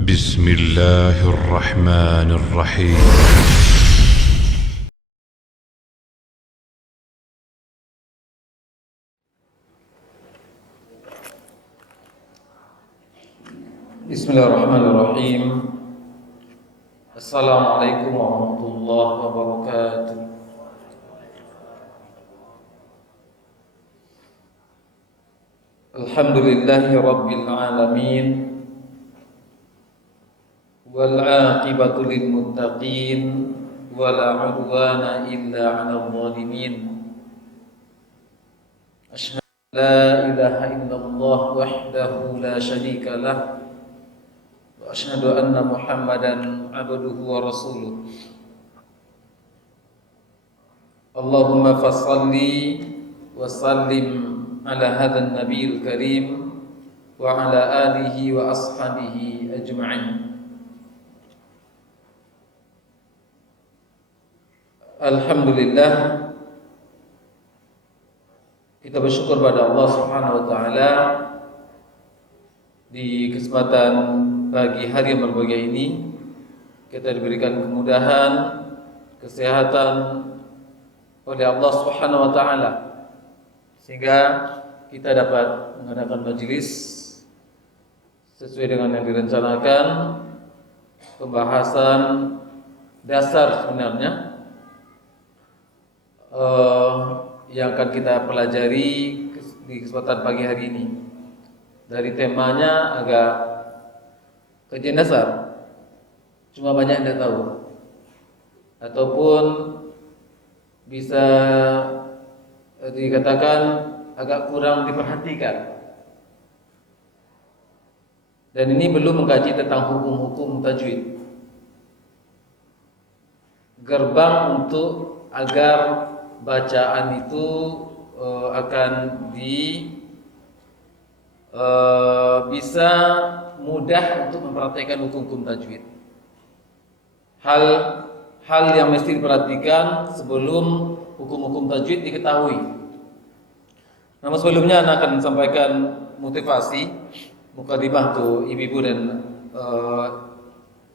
بسم الله الرحمن الرحيم. Bismillahirrahmanirrahim. Assalamualaikum warahmatullahi wabarakatuh. Alhamdulillahi rabbil alamin. Wal 'aqibatu lil muttaqin wala 'udwana illa 'alal zalimin. Asyhadu an la ilaha illallah wahdahu la syarika lah. Asyhadu anna Muhammadan abduhu wa rasuluh. Allahumma fassalli wa sallim ala hadzal nabiyil karim wa ala alihi wa ashabihi ajma'in. Alhamdulillah, kita bersyukur pada Allah Subhanahu wa taala di kesempatan pagi hari yang berbahagia ini kita diberikan kemudahan, kesehatan oleh Allah Subhanahu wa taala sehingga kita dapat mengadakan majelis sesuai dengan yang direncanakan, pembahasan dasar sebenarnya yang akan kita pelajari di kesempatan pagi hari ini. Dari temanya agak kajian dasar, cuma banyak yang tidak tahu, ataupun bisa dikatakan agak kurang diperhatikan. Dan ini belum mengkaji tentang hukum-hukum tajwid, gerbang untuk agar bacaan itu akan bisa mudah untuk mempraktikkan hukum-hukum tajwid. Hal yang mesti diperhatikan sebelum hukum-hukum tajwid diketahui. Namun sebelumnya Anda akan sampaikan motivasi mukadimah tuh ibu-ibu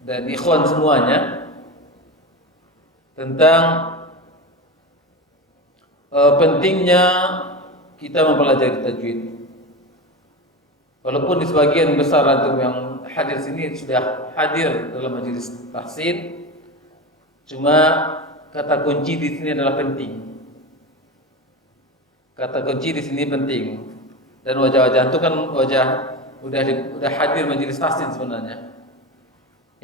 dan ikhwan semuanya tentang pentingnya kita mempelajari tajwid. Walaupun di sebagian besar antum yang hadir sini sudah hadir dalam majelis tahsin, cuma kata kunci di sini adalah penting. Kata kunci di sini penting. Dan wajah-wajah antum kan udah hadir majelis tahsin sebenarnya.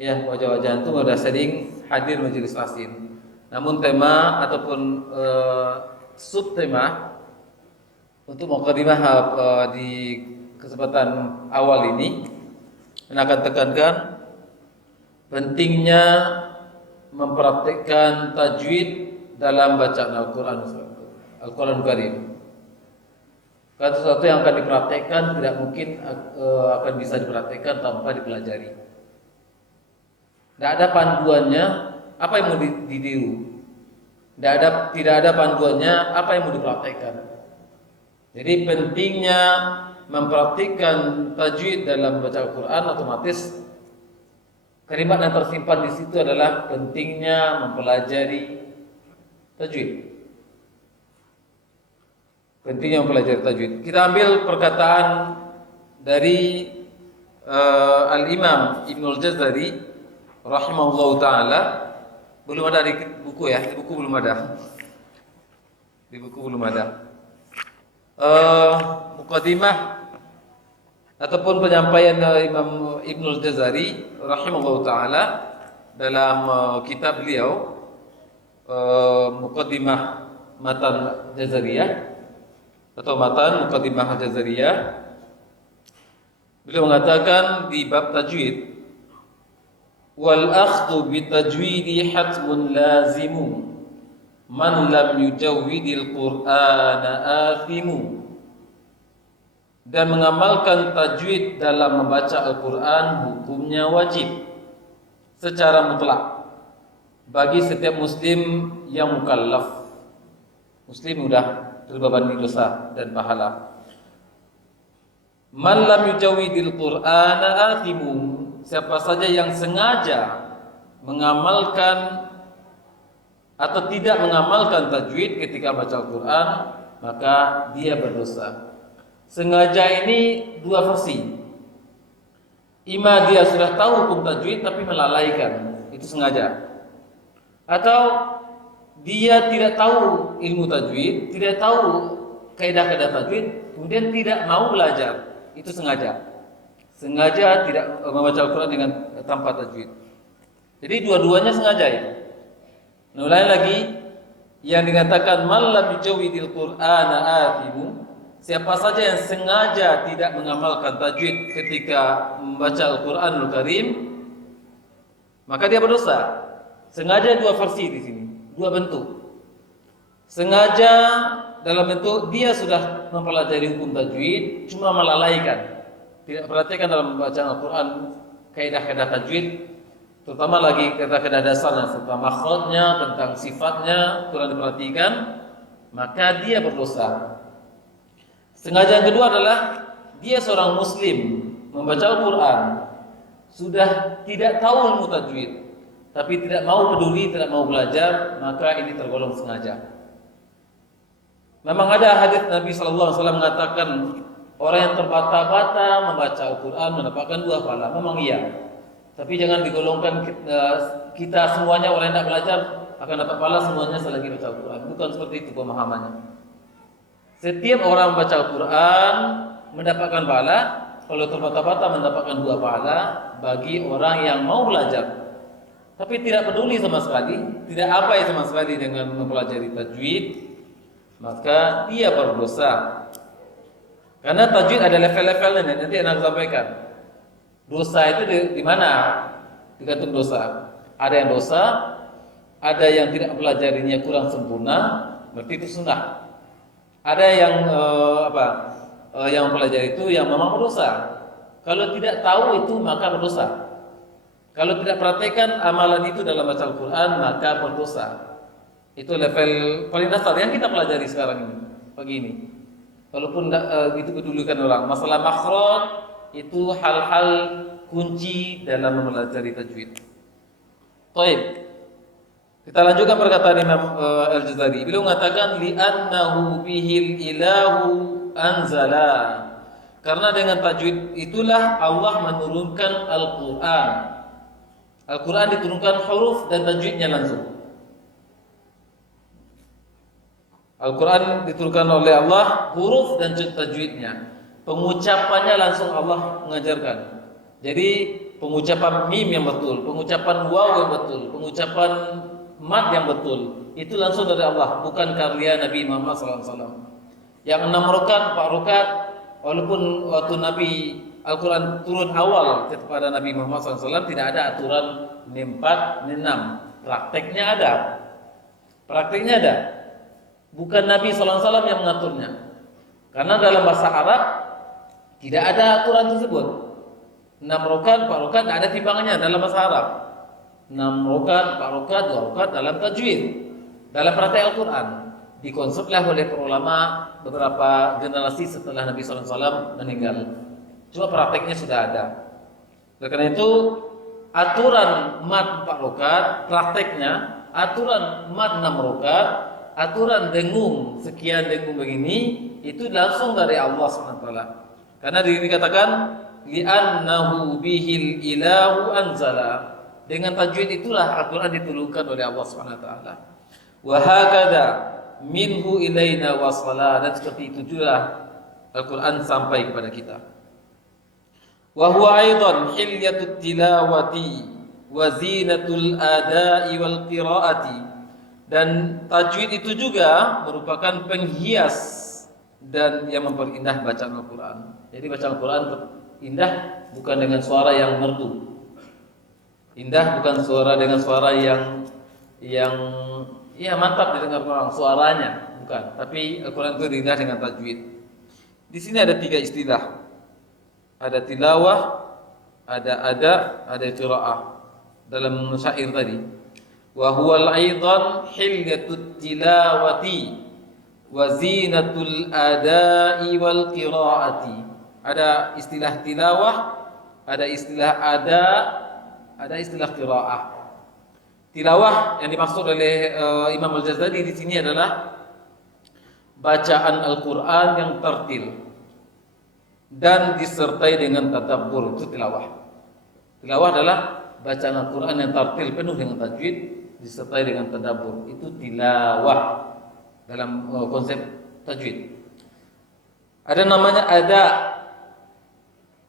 Ya, wajah-wajah antum udah sering hadir majelis tahsin. Namun tema ataupun subtema untuk mukadimah di kesempatan awal ini akan tekankan pentingnya mempraktikkan tajwid dalam bacaan Al-Quran Karim. Karena sesuatu yang akan dipraktikkan tidak mungkin akan bisa dipraktikkan tanpa dipelajari. Tidak ada panduannya, apa yang mau ditiru? Tidak ada panduannya apa yang mau dipraktikkan. Jadi pentingnya mempraktikkan tajwid dalam baca Al-Quran, otomatis kalimat yang tersimpan di situ adalah pentingnya mempelajari tajwid. Pentingnya mempelajari tajwid. Kita ambil perkataan dari Al-Imam Ibnul Jazari rahimahullahu taala. Belum ada di buku ya, di buku belum ada. Di buku belum ada. Mukadimah ataupun penyampaian Imam Ibnul Jazari rahimahullahu taala dalam kitab beliau Mukadimah Matan Jazariyah atau Matan Mukadimah Jazariyah. Beliau mengatakan di bab tajwid, wal akhdhu bitajwidi hatmun lazimu man lam yujawwidil qur'ana athimu. Dan mengamalkan tajwid dalam membaca Al-Quran hukumnya wajib secara mutlak bagi setiap muslim yang mukallaf. Muslim sudah terbebani dosa dan pahala. Man lam yujawwidil qur'ana athimu. siapa saja yang sengaja mengamalkan atau tidak mengamalkan tajwid ketika baca Al-Quran, maka dia berdosa. Sengaja ini dua versi. Ima dia sudah tahu hukum tajwid tapi melalaikan, itu sengaja. Atau dia tidak tahu ilmu tajwid, tidak tahu kaidah-kaidah tajwid, kemudian tidak mau belajar, itu sengaja. Sengaja tidak membaca Al-Quran dengan tanpa tajwid. Jadi dua-duanya sengaja ya. Nah, lain lagi yang dikatakan malam bijawidil Qur'ana athimu, siapa saja yang sengaja tidak mengamalkan tajwid ketika membaca Al-Qur'anul Karim, maka dia berdosa. Sengaja dua versi di sini, dua bentuk. Sengaja dalam bentuk dia sudah mempelajari hukum tajwid, cuma melalaikan, tidak perhatikan dalam bacaan Al-Qur'an kaidah-kaidah tajwid, terutama lagi kaidah-kaidah dasarnya tentang makhrajnya, tentang sifatnya kurang diperhatikan, maka dia berdosa. Sengaja yang kedua adalah dia seorang muslim membaca Al-Qur'an, sudah tidak tahu ilmu tajwid, tapi tidak mau peduli, tidak mau belajar, maka ini tergolong sengaja. Memang ada hadis Nabi SAW mengatakan orang yang terbata-bata membaca Al-Quran mendapatkan 2 pahala. Memang iya. Tapi jangan digolongkan kita semuanya orang yang tidak belajar akan dapat pahala semuanya selagi baca Al-Quran. Bukan seperti itu pemahamannya. Setiap orang membaca Al-Quran mendapatkan pahala. Kalau terbata-bata mendapatkan 2 pahala bagi orang yang mau belajar. Tapi tidak peduli sama sekali, tidak abai sama sekali dengan mempelajari tajwid, maka dia berdosa. Karena tajwid ada level-levelnya, nanti anak sampaikan. Dosa itu di mana? Digantung dosa. Ada yang dosa, ada yang tidak mempelajarinya kurang sempurna, berarti itu sunnah. Ada yang yang mempelajari itu yang memang berdosa. Kalau tidak tahu itu maka berdosa. Kalau tidak perhatikan amalan itu dalam baca Al-Quran maka berdosa. Itu level paling dasar yang kita pelajari sekarang ini, pagi ini. Walaupun itu kedudukan orang. Masalah makhraj itu hal-hal kunci dalam mempelajari tajwid. Baik. Kita lanjutkan perkataan Imam Al-Jazari. Beliau mengatakan li'annahu bihil ilahu anzala. Karena dengan tajwid itulah Allah menurunkan Al-Quran. Al-Quran diturunkan huruf dan tajwidnya langsung. Al-Quran diturunkan oleh Allah huruf dan tajwidnya. Pengucapannya langsung Allah mengajarkan. Jadi pengucapan mim yang betul, pengucapan waw yang betul, pengucapan mad yang betul, itu langsung dari Allah, bukan karya Nabi Muhammad SAW. Yang 6 rakaat, 4 rakaat, walaupun waktu Nabi Al-Quran turun awal kepada Nabi Muhammad SAW tidak ada aturan 4, 6. Prakteknya ada. Prakteknya ada. Bukan Nabi SAW yang mengaturnya. Karena dalam bahasa Arab tidak ada aturan tersebut. 6 rakaat, 4 rakaat tidak ada timbangannya dalam bahasa Arab. 6 rakaat, 4 rakaat, 2 rakaat dalam tajwid. Dalam praktek Al-Quran dikonseplah oleh para ulama beberapa generasi setelah Nabi SAW meninggal. Cuma prakteknya sudah ada. Oleh karena itu aturan mad 4 rakaat, prakteknya aturan mad 6 rakaat, aturan dengung sekian dengung begini itu langsung dari Allah SWT. Karena dikatakan li'annahu bihil ilahu anzala. Dengan tajwid itulah Al-Quran diturunkan oleh Allah SWT. Wa hakada minhu ilaina wasala. Dan seperti itu juga Al-Quran sampai kepada kita. Wa huwa aidan hilyatut tilawati wa zinatul ada'i wal qiraati. Dan tajwid itu juga merupakan penghias dan yang memperindah bacaan Al-Quran. Jadi bacaan Al-Quran indah bukan dengan suara yang merdu. Indah bukan suara dengan suara yang ya mantap didengar orang suaranya, bukan. Tapi Al-Quran itu indah dengan tajwid. Di sini ada 3 istilah. Ada tilawah, ada qiraah dalam syair tadi. Wa huwal aidan hilyatut tilawati wa zinatul ada'i wal qiraati. Ada istilah tilawah, ada istilah qiraah. Tilawah yang dimaksud oleh Imam Al-Ghazali di sini adalah bacaan Al-Quran yang tertil dan disertai dengan tadabbur, itu tilawah. Tilawah adalah bacaan Al-Quran yang tertil penuh dengan tajwid disertai dengan tadabbur, itu tilawah dalam konsep tajwid. Ada namanya ada.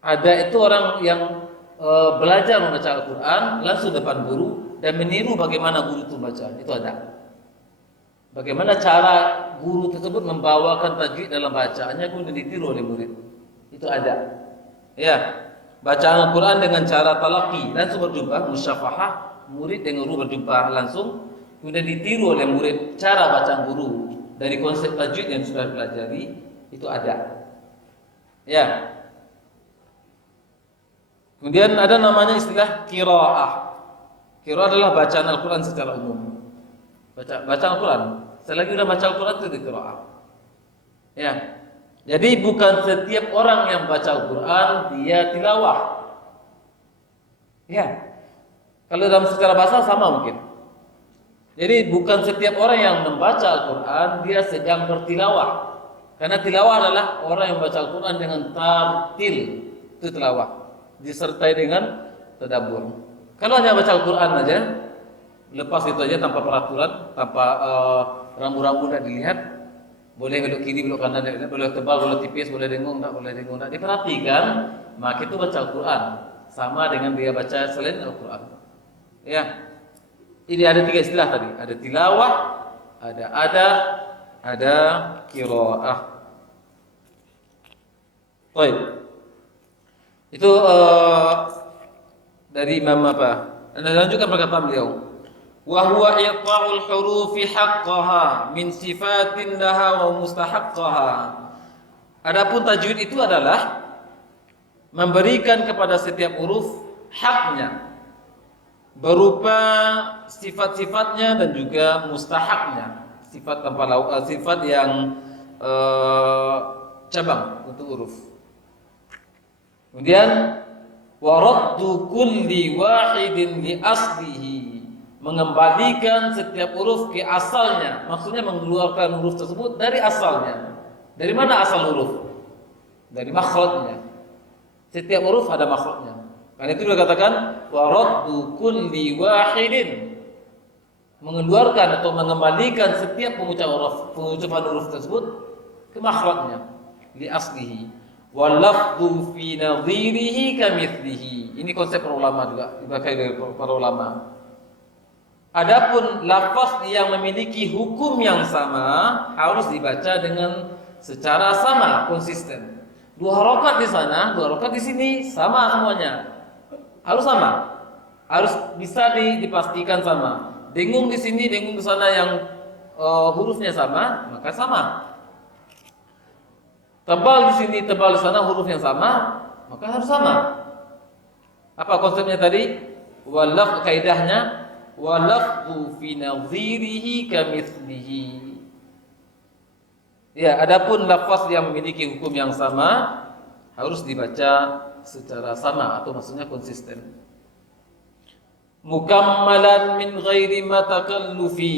Ada itu orang yang belajar membaca Al-Quran langsung depan guru dan meniru bagaimana guru itu membaca. Itu ada. Bagaimana cara guru tersebut membawakan tajwid dalam bacaannya kemudian ditiru oleh murid. Itu ada. Ya, bacaan Al-Quran dengan cara talaqi, langsung berjumpa, musyafahah, murid dengan guru berjumpa langsung, kemudian ditiru oleh murid cara bacaan guru dari konsep tajwid yang sudah dipelajari, itu ada. Ya. Kemudian ada namanya istilah qiraah. Qiraah adalah bacaan Al-Quran secara umum. Baca Al-Quran. Selagi sudah baca Al-Quran itu qiraah. Ya. Jadi bukan setiap orang yang baca Al-Quran dia tilawah. Ya. Kalau dalam secara bahasa sama mungkin. Jadi bukan setiap orang yang membaca Al-Quran dia sedang bertilawah. Karena tilawah adalah orang yang membaca Al-Quran dengan tartil. Itu tilawah. Disertai dengan tadabbur. Kalau hanya baca Al-Quran aja, lepas itu aja tanpa peraturan, tanpa rambu-rambu tidak dilihat, boleh belok kiri, belok kanan, boleh tebal, boleh tipis, boleh dengung, boleh dengung, tak diperhatikan, maka itu baca Al-Quran sama dengan dia baca selain Al-Quran. Ya, ini ada 3 istilah tadi, ada tilawah, ada qiraah. Baik. Itu dari Imam apa? Anda lanjutkan perkataan beliau. Wa huwa i'ta'ul hurufi haqqaha min sifatin laha wa mustahaqqaha. Adapun tajwid itu adalah memberikan kepada setiap huruf haknya berupa sifat-sifatnya dan juga mustahaknya, sifat tanpa sifat yang cabang untuk huruf. Kemudian waraddu kulli wahidin li aslihi, mengembalikan setiap huruf ke asalnya, maksudnya mengeluarkan huruf tersebut dari asalnya. Dari mana asal huruf? Dari makhrajnya. Setiap huruf ada makhrajnya. Karena itu dikatakan waraddu kulli wahidin, mengeluarkan atau mengembalikan setiap pengucapan huruf tersebut ke makhrajnya, li aslihi. Walafdu fi nadhirihi kamithlihi. Ini konsep para ulama juga dipakai oleh para ulama. Adapun lafaz yang memiliki hukum yang sama harus dibaca dengan secara sama, konsisten. 2 harakat di sana, 2 harakat di sini sama semuanya. Harus sama. Harus bisa dipastikan sama. Dengung di sini, dengung di sana yang hurufnya sama, maka sama. Tebal di sini, tebal di sana, huruf yang sama, maka harus sama. Apa konsepnya tadi? Walaf, kaidahnya walafdu fi nadhirihi kamithlihi. Ya, adapun lafaz yang memiliki hukum yang sama harus dibaca secara sama atau maksudnya konsisten. Mukammalan min ghairi matakallufi,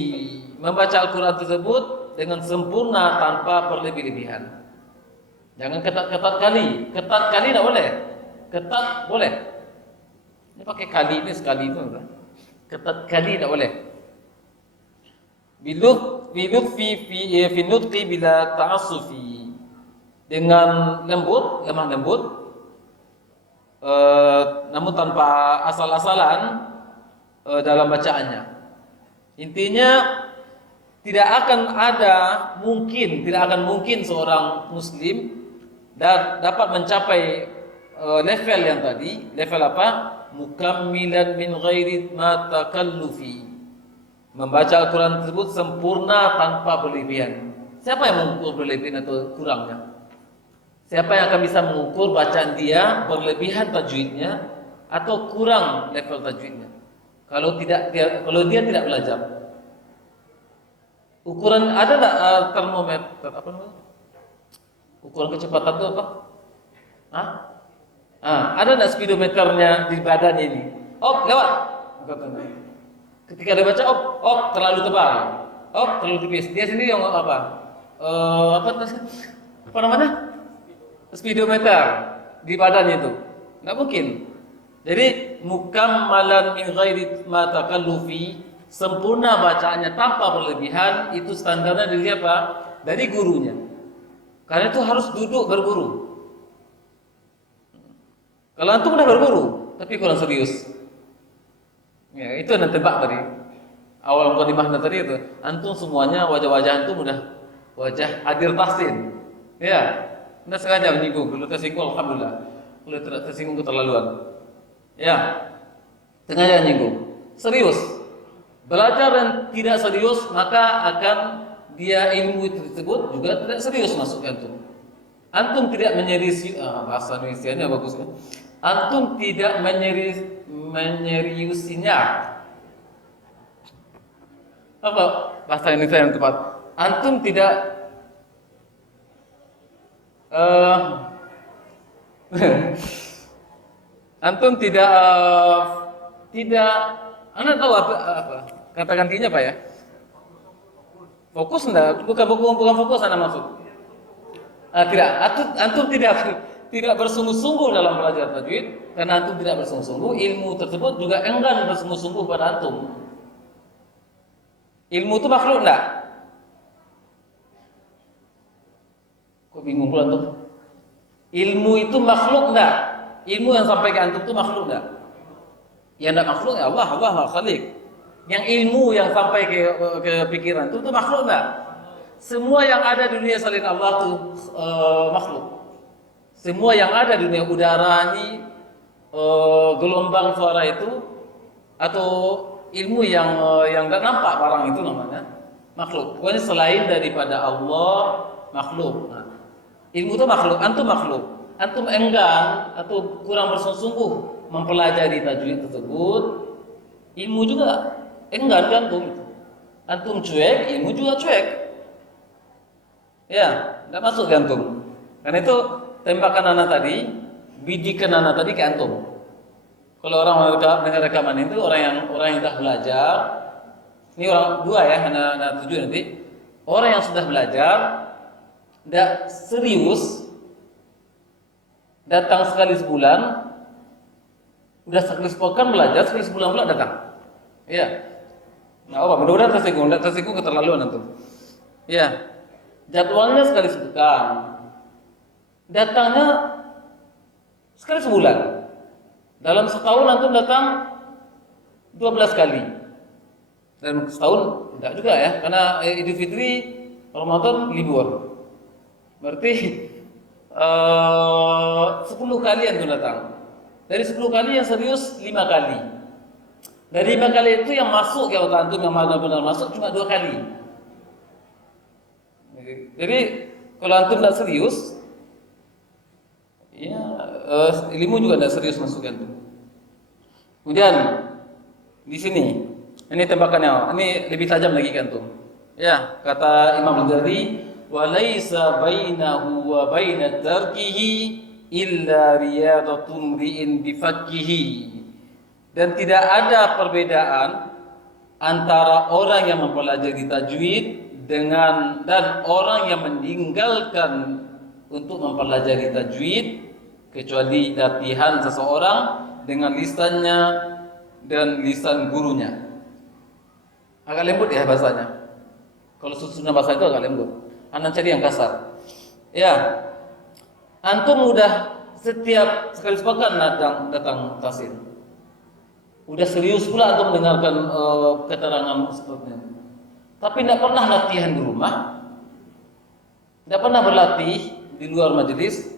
membaca Al-Quran tersebut dengan sempurna tanpa berlebih-lebihan. Jangan ketat-ketat kali. Ketat kali tidak boleh. Ketat boleh. Ini pakai kali ini sekali itu. Ketat kali tidak boleh. Bilutfi fi nutqi bila ta'assufi. Dengan lembut, lemah lembut. Namun tanpa asal-asalan dalam bacaannya. Intinya tidak akan mungkin seorang muslim dan dapat mencapai level yang tadi. Level apa? Mukammilan min ghairi ma takallufi, membaca Al-Quran tersebut sempurna tanpa berlebihan. Siapa yang mengukur berlebihan atau kurangnya? Siapa yang akan bisa mengukur bacaan dia berlebihan tajwidnya atau kurang level tajwidnya? Kalau dia tidak belajar. Ukuran ada tak termometer apa namanya? Ukuran kecepatan itu apa? Ada nggak speedometernya di badan ini? Oh, lewat. Ketika dia baca, terlalu tebal, terlalu tipis. Dia sendiri yang apa? Apa namanya? Speedometer di badan itu. Nggak mungkin. Jadi mukammalan min ghairi ma takallufi, sempurna bacaannya tanpa berlebihan, itu standarnya dari apa? Dari gurunya. Karena itu harus duduk berguru. Kalau antum udah berguru, tapi kurang serius. Ya, itu yang tebak tadi. Awal mukadimah tadi itu, antum semuanya wajah-wajah antum udah wajah hadir tahsin. Ya, anda sengaja menyinggung, kalau tersinggung alhamdulillah. Kalau tidak tersinggung keterlaluan. Ya, sengaja menyinggung. Serius. Belajar dan tidak serius, maka akan dia ilmu tersebut juga tidak serius masuk ke antum. Antum tidak menyerius, bahasa Indonesianya bagus. Antum tidak menyeriusinya. Apa bahasa Indonesia yang tepat? Antum tidak antum tidak Anda tahu apa kata gantinya apa ya? Fokus enggak? Bukan fokus Anda maksud. Tidak, antum tidak bersungguh-sungguh dalam belajar tajwid, karena antum tidak bersungguh-sungguh, ilmu tersebut juga enggan bersungguh-sungguh pada antum. Ilmu itu makhluk enggak? Kok bingung pula antum? Ilmu itu makhluk enggak? Ilmu yang sampai ke antum itu makhluk enggak? Yang enggak makhluk ya Allah Khaliq. Yang ilmu yang sampai ke pikiran itu makhluk enggak? Semua yang ada di dunia selain Allah itu makhluk. Semua yang ada di dunia udara ini, gelombang suara itu, atau ilmu yang enggak nampak barang itu namanya makhluk. Pokoknya selain daripada Allah makhluk. Nah, ilmu itu makhluk, antum makhluk. Antum enggan atau kurang bersungguh mempelajari tajwid tersebut, ilmu juga enggan kan antum. Antum cuek, ilmu juga cuek. Ya, enggak masuk ke antum. Karena itu tembakan anak tadi, bidikan anak tadi ke antum. Kalau orang dengar rekaman itu orang yang sudah belajar, ini orang dua ya, anak 7 nanti. Orang yang sudah belajar, tidak serius, datang sekali sebulan, udah sekali sepekan belajar, sekali sebulan pula datang. Ya, nah mudah-mudahan tersinggung, tidak tersinggung keterlaluan antum. Ya, jadwalnya sekali sepekan, datangnya sekali sebulan. Dalam setahun antum datang 12 kali. Dalam setahun enggak juga ya, karena Idul Fitri, Ramadan libur. Berarti 10 kali antum datang. Dari 10 kali yang serius 5 kali. Dari 5 kali itu yang masuk ya otak antum, yang benar-benar masuk cuma 2 kali. Jadi kalau antum tidak serius, ya ilmu juga tidak serius masuk antum. Kemudian di sini, ini tembakannya, ini lebih tajam lagi kan antum. Ya, kata Imam Ghazali, wa laisa bainahu wa bainat tarkihi illa riyadatun ri'in bifakkihi. Dan tidak ada perbedaan antara orang yang mempelajari tajwid dan orang yang meninggalkan untuk mempelajari tajwid, kecuali latihan seseorang dengan lisannya dan lisan gurunya. Agak lembut ya bahasanya. Kalau susunan bahasa itu agak lembut. Anda cari yang kasar. Ya, antum udah setiap sekali sepekan datang tahsin. Udah serius pula antum mendengarkan keterangan sepertinya. Tapi tidak pernah latihan di rumah, tidak pernah berlatih di luar majelis.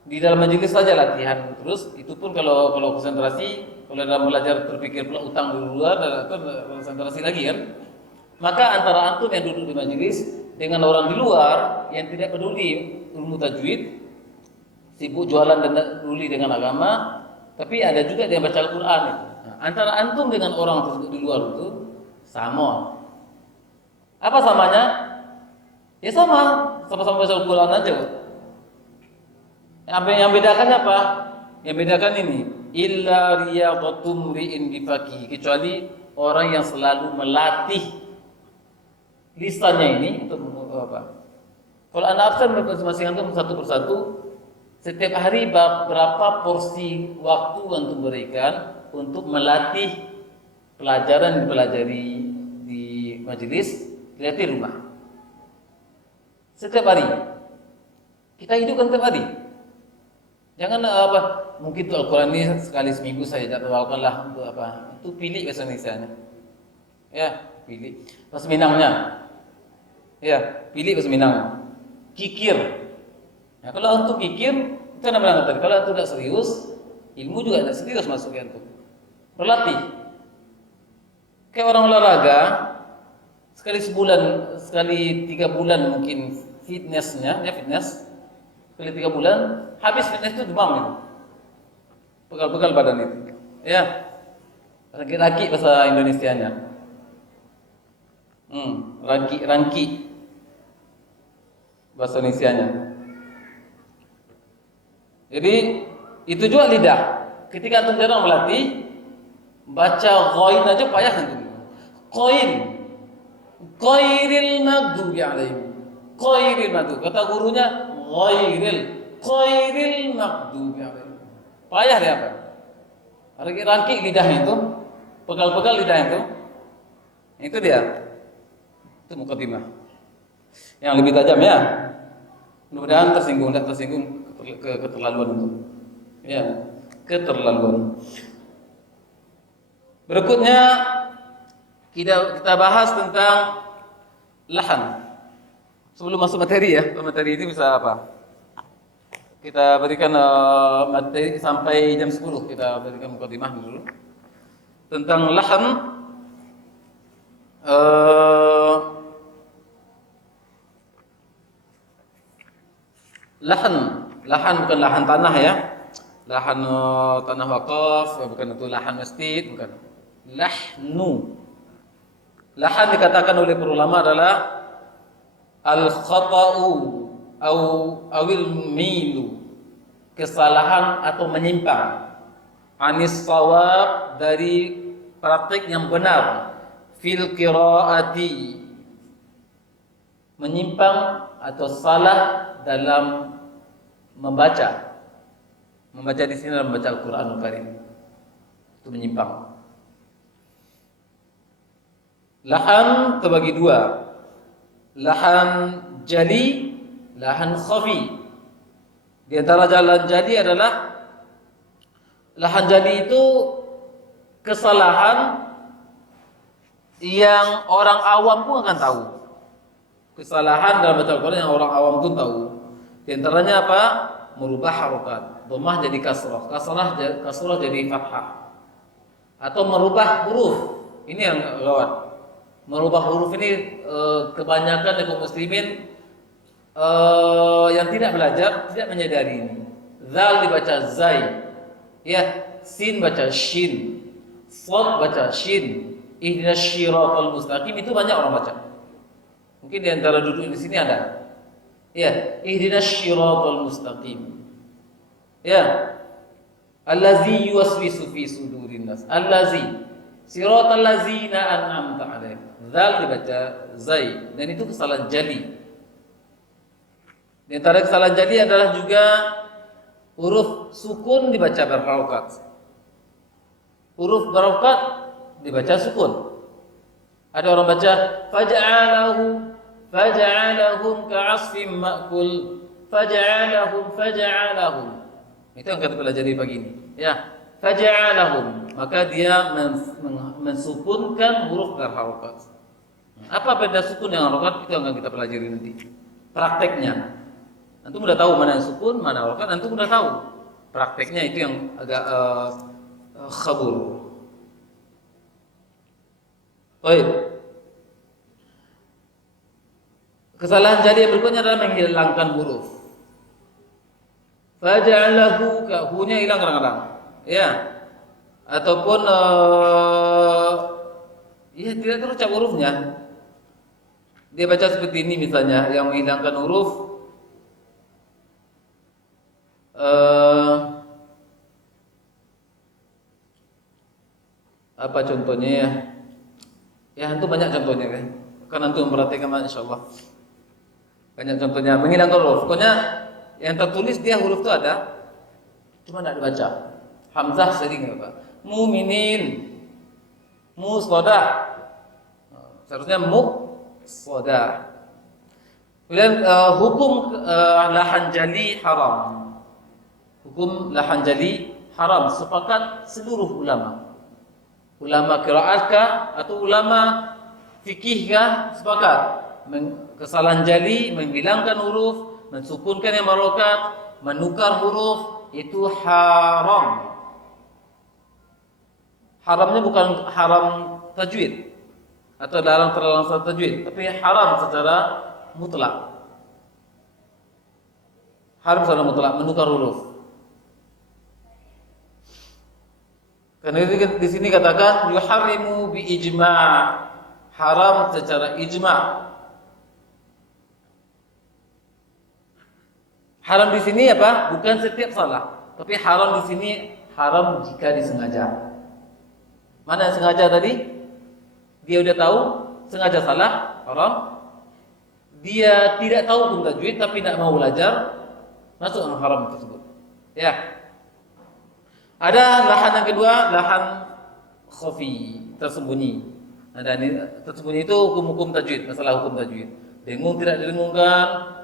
Di dalam majelis saja latihan terus. Itu pun kalau konsentrasi, kalau dalam belajar terpikir pula utang di luar, itu konsentrasi lagi kan. Maka antara antum yang duduk di majelis dengan orang di luar yang tidak peduli ilmu tajwid, sibuk jualan dan peduli dengan agama, tapi ada juga yang baca Al-Quran. Nah, antara antum dengan orang tersebut di luar itu sama. Apa samanya? Ya sama-sama baca Al-Quran aja. Yang bedakannya apa? Yang bedakan ini, illa riyadhatum ri'in bifaqih, kecuali orang yang selalu melatih lisannya ini untuk apa? Kalau Anda absen masing-masing antum satu persatu, setiap hari berapa porsi waktu antum berikan untuk melatih pelajaran yang dipelajari di majelis, lihat di rumah. Setiap hari. Kita hidupkan setiap hari. Jangan apa, mungkin tuh Al-Quran ini sekali seminggu saya jadwalkanlah untuk apa? Itu pilih bahasa Indonesianya. Ya, pilih. Bahasa Minangnya. Ya, pilih bahasa Minang. Kikir. Nah, kalau untuk kikir, itu namanya tadi. Kalau itu tidak serius, ilmu juga tidak serius masuknya itu. Berlatih. Kayak orang olahraga, sekali sebulan, sekali 3 bulan mungkin fitnessnya, ya fitness. Sekali 3 bulan, habis fitness itu demam itu. Pegal-pegal badan itu. Ya. Raki-raki bahasa Indonesianya. Rangki bahasa Indonesianya. Jadi itu juga lidah. Ketika antum jarang melatih, baca ghain aja payah antum. Ghain. Ghairil maghdubi alaihim. Ghairil maghdubi. Kata gurunya ghairil maghdubi alaihim. Payah dia apa? Rangki lidahnya itu, pegal-pegal lidahnya itu. Itu dia. Itu mukadimah. Yang lebih tajam ya. Mudah-mudahan tersinggung, tidak tersinggung keterlaluan itu. Ya, keterlaluan. Berikutnya kita bahas tentang lahan. Sebelum masuk materi ya, materi ini bisa apa? Kita berikan materi sampai jam 10 kita berikan mukadimah dulu tentang lahan. Lahan bukan lahan tanah ya, lahan tanah wakaf, bukan itu lahan masjid, bukan. Lahan dikatakan oleh para ulama adalah al-khata'u awil milu, kesalahan atau menyimpang, anis shawab, dari praktik yang benar, fil qiraati, menyimpang atau salah dalam membaca di sini dalam membaca Al-Qur'anul Karim, itu menyimpang. Lahan terbagi dua, lahan jali, lahan khafi. Di antara jalan jali adalah lahan jali itu kesalahan yang orang awam pun akan tahu. Kesalahan dalam baca Al-Quran yang orang awam pun tahu. Di antaranya apa? Merubah harokat, dhammah jadi kasrah, kasrah jadi fathah, atau merubah huruf. Ini yang gawat. Merubah huruf ini kebanyakan dari kaum muslimin yang tidak belajar tidak menyadari ini. Zal dibaca zai, ya, sin baca shin, shad baca shin, ihdinas shiratal mustaqim, itu banyak orang baca. Mungkin di antara duduk di sini ada. Ya, ihdinas shiratal mustaqim. Ya. Allazi yuwaswisu fi sudurin nas. Allazi siratal ladzina an'amta 'alaihim. Zal dibaca zai, dan itu kesalahan jali. Di antara kesalahan jali adalah juga huruf sukun dibaca berharokat. Huruf berharokat dibaca sukun. Ada orang baca faja'alahum ka'asfim ma'kul, faja'alahum. Itu yang kita pelajari pagi ini. Ya, faja'alahum, maka dia mensukunkan huruf berharokat. Apa beda sukun dengan harokat? Itu yang akan kita pelajari nanti. Prakteknya. Antum sudah tahu mana yang sukun, mana harokat. Antum sudah tahu. Prakteknya itu yang agak khabur. Baik. Kesalahan jadi yang berikutnya adalah menghilangkan huruf. Faja'alahu, hu-nya hilang kadang-kadang. Ya. Ataupun ya tidak terucap hurufnya. Dia baca seperti ini misalnya, yang menghilangkan huruf Apa contohnya ya? Ya itu banyak contohnya kan. Kan antum memperhatikan insyaallah. Banyak contohnya menghilangkan huruf. Pokoknya yang tertulis dia huruf itu ada, cuma tidak dibaca. Hamzah sering apa? Muminin, muswadah. Seharusnya muswadah. Kemudian hukum lahan jali haram. Hukum lahan jali haram sepakat seluruh ulama. Ulama qiraatkah atau ulama fikihkah sepakat. Kesalahan jali, menghilangkan huruf, mensukunkan yang marokat, menukar huruf itu haram. Haramnya bukan haram tajwid atau dalam terlalu tajwid, tapi haram secara mutlak. Haram secara mutlak menukar huruf. Karena di sini katakan yuharrimu bi ijma', haram secara ijma'. Haram di sini apa? Bukan setiap salah, tapi haram di sini haram jika disengaja. Mana yang sengaja tadi? Dia udah tahu sengaja salah, haram. Dia tidak tahu hukum tajwid tapi tidak mau belajar, masuk dalam haram tersebut. Ya. Ada lahan yang kedua, lahan khafi, tersembunyi. Ada tersembunyi itu hukum-hukum tajwid, masalah hukum tajwid. Dengung tidak didengungkan,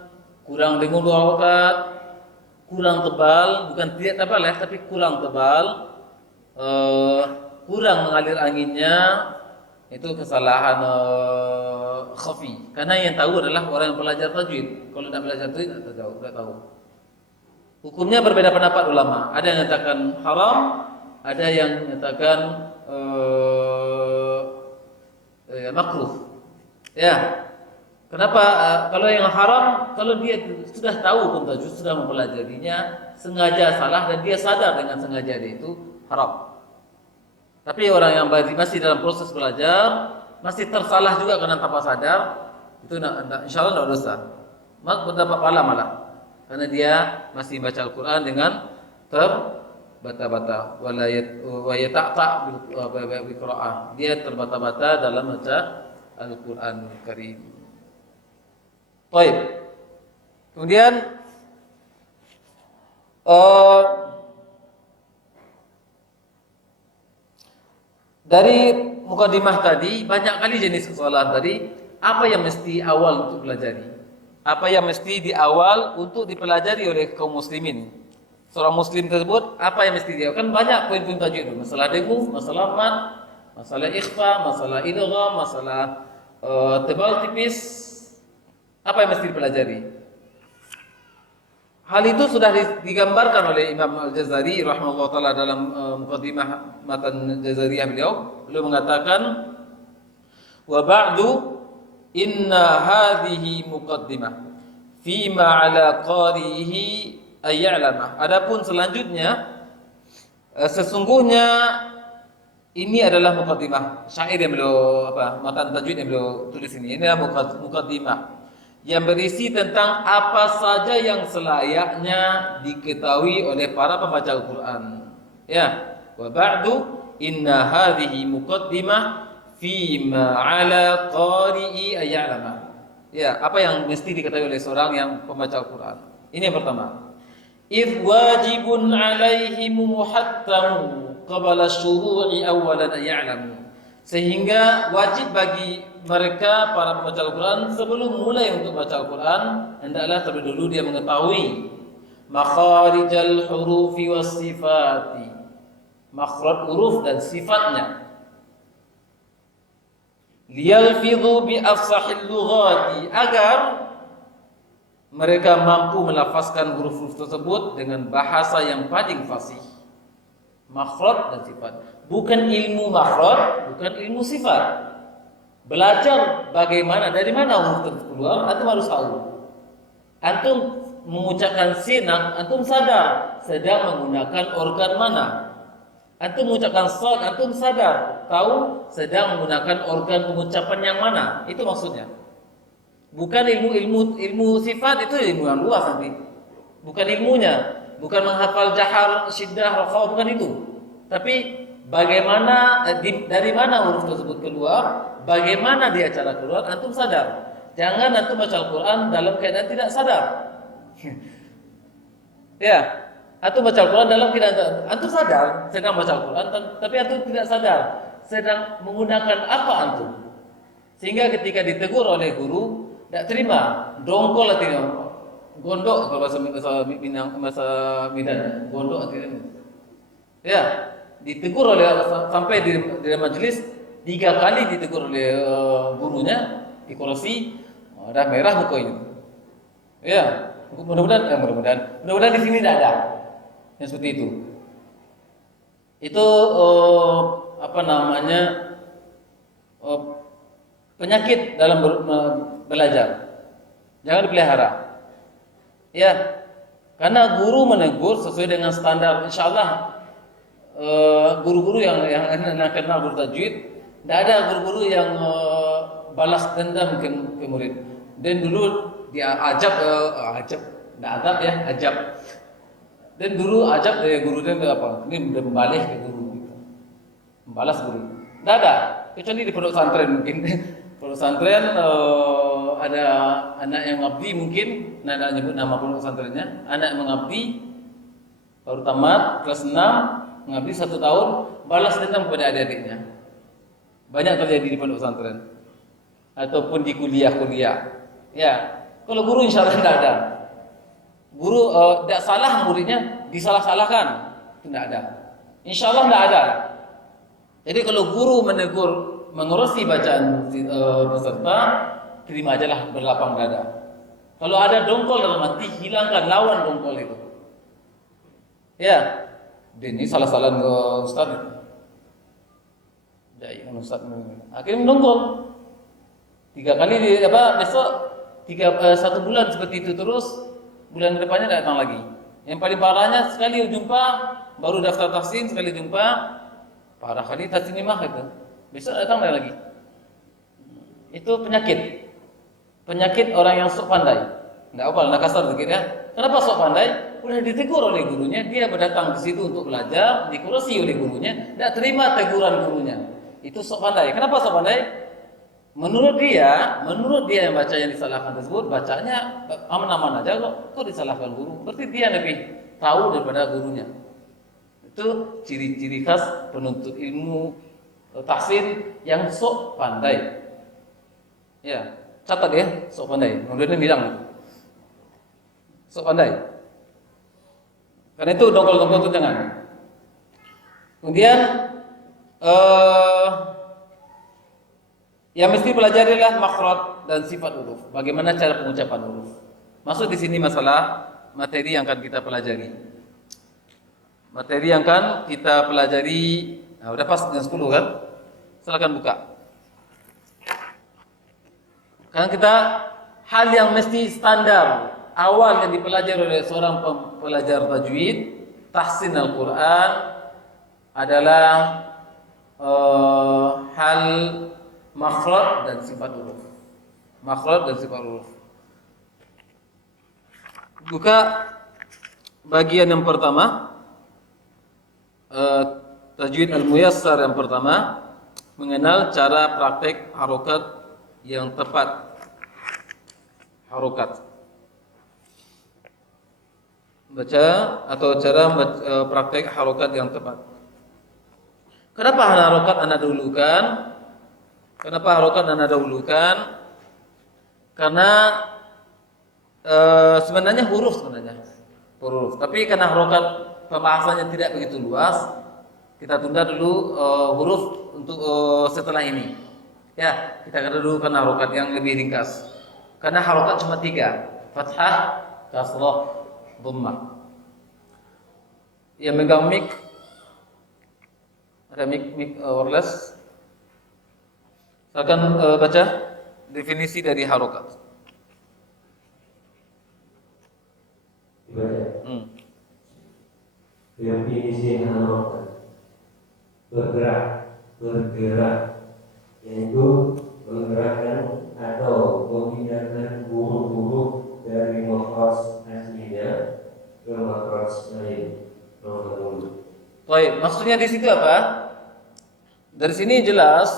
kurang dengung 2 rakaat, kurang tebal, bukan tidak tebal ya, tapi kurang tebal, kurang mengalir anginnya, itu kesalahan khafi. Karena yang tahu adalah orang yang belajar tajwid. Kalau tidak belajar tajwid, tidak tahu. Hukumnya berbeda pendapat ulama. Ada yang menyatakan haram, ada yang menyatakan makruh. Ya. Kenapa? Kalau yang haram, kalau dia sudah tahu hukum tajwid, sudah mempelajarinya, sengaja salah dan dia sadar dengan sengaja dia itu haram. Tapi orang yang masih dalam proses belajar, masih tersalah juga karena tanpa sadar, itu insyaallah tidak dosa. Mendapat pahala malah. Karena dia masih baca Al-Quran dengan terbata-bata, wa yata'ta' bil qira'ah. Dia terbata-bata dalam baca Al-Quran Karim. Baik. Kemudian dari mukadimah tadi banyak kali jenis kesalahan tadi. Apa yang mesti awal untuk pelajari? Apa yang mesti di awal untuk dipelajari oleh kaum muslimin? Seorang muslim tersebut apa yang mesti dia? Kan banyak poin-poin tajwid, masalah dengung, masalah mad, masalah ikhfa, masalah idgham, masalah tebal tipis. Apa yang mesti dipelajari? Hal itu sudah digambarkan oleh Imam Al-Jazari rahimahullah taala dalam muqaddimah matan Jazariyah beliau. Beliau mengatakan wa ba'du inna hadhihi muqaddimah fima ala qarihi ayya'lamah. Adapun selanjutnya sesungguhnya ini adalah muqaddimah syair yang beliau matan tajwid yang beliau tulis ini. Ini adalah muqaddimah yang berisi tentang apa saja yang selayaknya diketahui oleh para pembaca Al-Qur'an. Ya, wa ba'du inna hadhihi muqaddimah fima ala qari'i ayya'lama. Ya, apa yang mesti diketahui oleh seorang yang pembaca Al-Qur'an. Ini yang pertama. Idh wajibun 'alaihim muhattamu qabla syuru'i awwalan ayya'lamu. Sehingga wajib bagi mereka para pembaca Al-Qur'an sebelum mulai untuk baca Al-Qur'an hendaklah terlebih dahulu dia mengetahui makharijal hurufi was sifati. Makhraj huruf dan sifatnya. Liyalfidhu bi afsahil lughati, agar mereka mampu melafazkan huruf-huruf tersebut dengan bahasa yang paling fasih. Makhraj dan sifat, bukan ilmu makhraj, bukan ilmu sifat. Belajar bagaimana, dari mana huruf tersebut keluar, antum harus tahu. Antum mengucapkan sin, antum sadar sedang menggunakan organ mana. Antum mengucapkan shad, antum sadar, tahu sedang menggunakan organ pengucapan yang mana. Itu maksudnya. Bukan ilmu sifat, itu ilmu yang luas nanti. Bukan ilmunya, bukan menghafal jahar, syiddah, rafa, bukan itu. Tapi Bagaimana dari mana huruf tersebut keluar? Bagaimana dia cara keluar? Antum sadar. Jangan antum baca Al-Quran dalam keadaan tidak sadar. Ya, antum baca Al-Quran dalam keadaan antum sadar sedang baca Al-Quran, tapi antum tidak sadar sedang menggunakan apa antum. Sehingga ketika ditegur oleh guru, tidak terima, dongkol atau gondok kalau bahasa Minang, gondok atau ya, ditegur oleh sampai di majelis 3 kali ditegur oleh gurunya, dikoreksi, udah merah muka ini. Ya, mudah-mudahan di sini tidak ada yang seperti itu. Itu apa namanya penyakit dalam belajar. Jangan dipelihara. Ya, karena guru menegur sesuai dengan standar. Insya Allah guru-guru yang kenal guru tajwid, tidak ada guru-guru yang balas dendam ke murid. Dan dulu dia ajab, tidak adab ya, ajab. Dan dulu ajab dari guru dia apa? Ini membalik ke guru, gitu. Membalas guru. Tidak ada, kecuali di pondok pesantren mungkin. Pondok pesantren ada anak yang mengabdi mungkin, tidak nyebut nama pondok pesantrennya. Anak yang mengabdi baru tamat kelas 6, mengabdi 1 tahun, balas dendam kepada adik-adiknya. Banyak terjadi di pondok pesantren ataupun di kuliah-kuliah. Ya, kalau guru insya Allah tidak ada. Guru tidak salah muridnya disalah-salahkan, tidak ada. Insya Allah tidak ada. Jadi kalau guru menegur, mengoreksi bacaan peserta, terima ajalah berlapang dada. Kalau ada dongkol dalam hati, hilangkan, lawan dongkol itu. Ya, ini salah-salahan ke Ustaz. Jadi Ustaz akhirnya mendongkol. 3 kali besok 1 bulan seperti itu terus, bulan depannya datang lagi. Yang paling parahnya sekali jumpa baru daftar tahsin, sekali jumpa parah kali tahsin 5 itu. Besok datang lagi. Itu penyakit orang yang sok pandai. Enggak apa, nak kasar sedikit ya. Kenapa sok pandai? Udah ditegur oleh gurunya, dia berdatang ke situ untuk belajar, dikoreksi oleh gurunya, tidak terima teguran gurunya. Itu sok pandai. Kenapa sok pandai? Menurut dia yang baca yang disalahkan tersebut, bacanya aman-aman aja kok disalahkan guru. Berarti dia lebih tahu daripada gurunya. Itu ciri-ciri khas penuntut ilmu tahsin yang sok pandai. Ya, catat ya, sok pandai. Kemudian bilang sok pandai. Karena itu dongkol-dongkol itu jangan. Kemudian yang mesti pelajarilah makhraj dan sifat huruf. Bagaimana cara pengucapan huruf. Masuk di sini masalah materi yang akan kita pelajari. Materi yang akan kita pelajari, udah pas jam 10 kan? Silakan buka. Karena kita hal yang mesti standar awal yang dipelajari oleh seorang pelajar tajwid, tahsin Al-Quran adalah hal makhraj dan sifat huruf. Makhraj dan sifat huruf. Buka bagian yang pertama, tajwid al-muyassar yang pertama, mengenal cara praktek harokat yang tepat. Harokat. Baca atau cara praktek harokat yang tepat. Kenapa harokat anda dahulukan? Kenapa harokat anda dahulukan? Karena sebenarnya huruf huruf. Tapi karena harokat pembahasannya tidak begitu luas, kita tunda dulu huruf untuk setelah ini. Ya, kita akan dulu karena harokat yang lebih ringkas. Karena harokat cuma 3, fathah, kasrah, dhammah. Yang megang mic, ada mic wireless. Silakan baca definisi dari harokat. Definisi harokat: bergerak, yaitu menggerakkan atau memindahkan huruf-huruf dari makhraj aslinya ke makhraj lain. Baik, maksudnya di situ apa? Dari sini jelas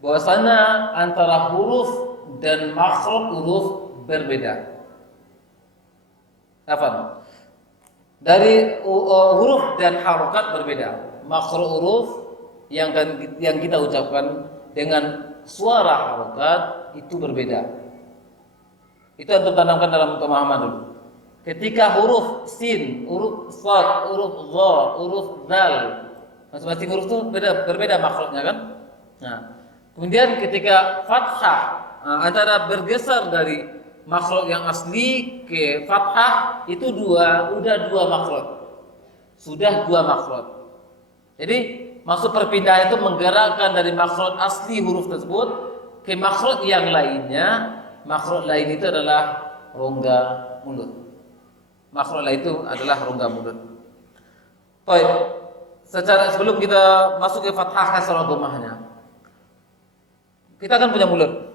bahwasanya antara huruf dan makhraj huruf berbeda. Apa? Dari huruf dan harokat berbeda. Makhraj huruf yang kita ucapkan dengan suara harokat itu berbeda. Itu yang tertanamkan dalam pemahaman dulu. Ketika huruf sin, huruf sad, huruf dha, huruf dal, masing-masing huruf itu berbeda makhrajnya kan? Nah, kemudian ketika fathah, antara bergeser dari makhraj yang asli ke fathah itu udah dua makhraj. Sudah dua makhraj. Jadi maksud perpindahan itu menggerakkan dari makhraj asli huruf tersebut ke makhraj yang lainnya. Makhraj lain itu adalah rongga mulut. Makhraj lain itu adalah rongga mulut. Baik. Sebelum kita masuk ke fathah kasrah dhammahnya, kita akan punya mulut.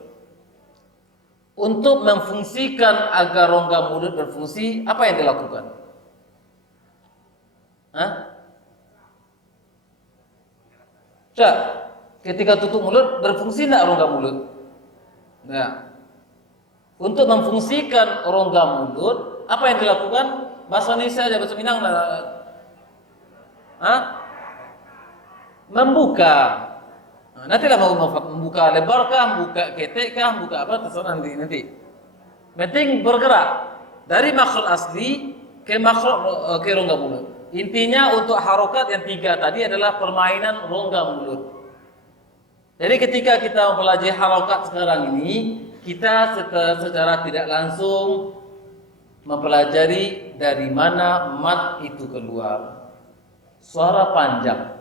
Untuk memfungsikan agar rongga mulut berfungsi, apa yang dilakukan? Cak, ketika tutup mulut berfungsi tidak rongga mulut? Nah, untuk memfungsikan rongga mulut, apa yang dilakukan? Bahasa Indonesia aja, bahasa Minang membuka. Nah, nantilah mau membuka lebarkah, membuka ketekkah, membuka apa terserah nanti. Penting bergerak dari makhraj asli ke makhraj ke rongga mulut. Intinya untuk harokat yang tiga tadi adalah permainan rongga mulut. Jadi ketika kita mempelajari harokat sekarang ini, kita secara tidak langsung mempelajari dari mana mat itu keluar. Suara panjang.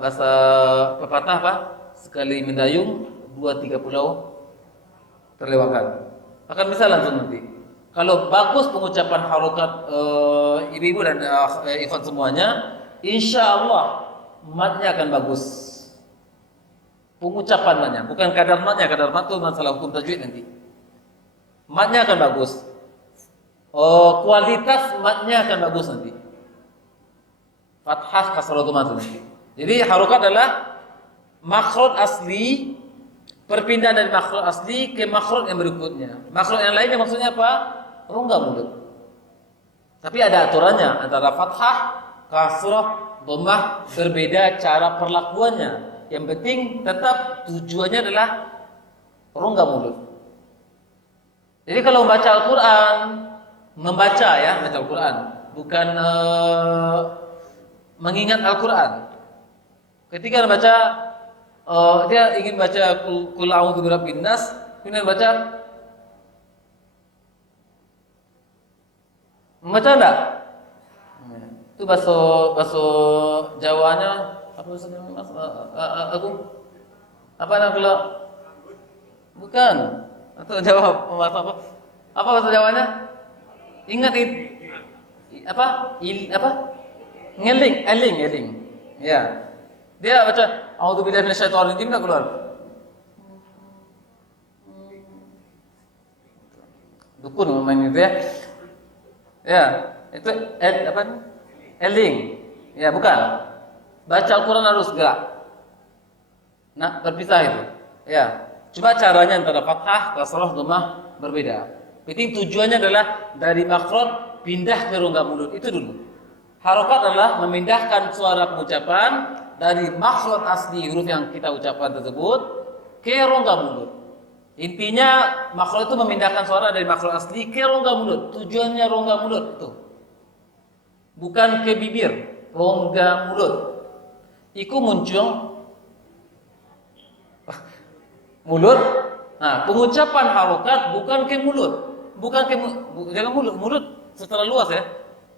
Bahasa pepatah apa? Sekali mendayung, 2-3 pulau terlewatkan. Akan bisa langsung nanti. Kalau bagus pengucapan harokat ibu-ibu dan ikhwan semuanya, insya Allah matnya akan bagus. Pengucapan matnya, bukan kadar matnya. Kadar mat itu masalah hukum tajwid nanti. Matnya akan bagus. Kualitas matnya akan bagus nanti. Fathah kasrah dhammah nanti. Jadi harokat adalah makhraj asli, perpindahan dari makhraj asli ke makhraj yang berikutnya. Makhraj yang lainnya maksudnya apa? Rongga mulut. Tapi ada aturannya antara fathah, kasrah, dhammah berbeda cara perlakuannya. Yang penting tetap tujuannya adalah rongga mulut. Jadi kalau membaca Al-Quran, membaca Al-Quran, bukan mengingat Al-Quran. Ketika membaca, dia ingin baca Qul a'udzu birabbin nas, kemudian membaca enggak? Itu bahasa Jawanya apa maksudnya Mas Agung? Apa namanya? Bukan. Atau jawab bahasa apa? Apa bahasa Jawanya? Ingat apa? Eling. Ya. Dia baca a'udzubillahi minasyaitonir rajim enggak keluar. Dukun main itu ya. Ya, itu apa? Eling. Ya, bukan. Baca Al-Qur'an harus gerak. Nah, berpisah itu. Ya. Cuma caranya antara fathah, kasrah, dhammah berbeda. Penting tujuannya adalah dari makhraj pindah ke rongga mulut. Itu dulu. Harokat adalah memindahkan suara pengucapan dari makhraj asli huruf yang kita ucapkan tersebut ke rongga mulut. Intinya makhraj itu memindahkan suara dari makhraj asli ke rongga mulut. Tujuannya rongga mulut itu. Bukan ke bibir, rongga mulut. Iku muncul mulut. Nah, pengucapan harokat bukan ke mulut. Jangan mulut secara luas ya.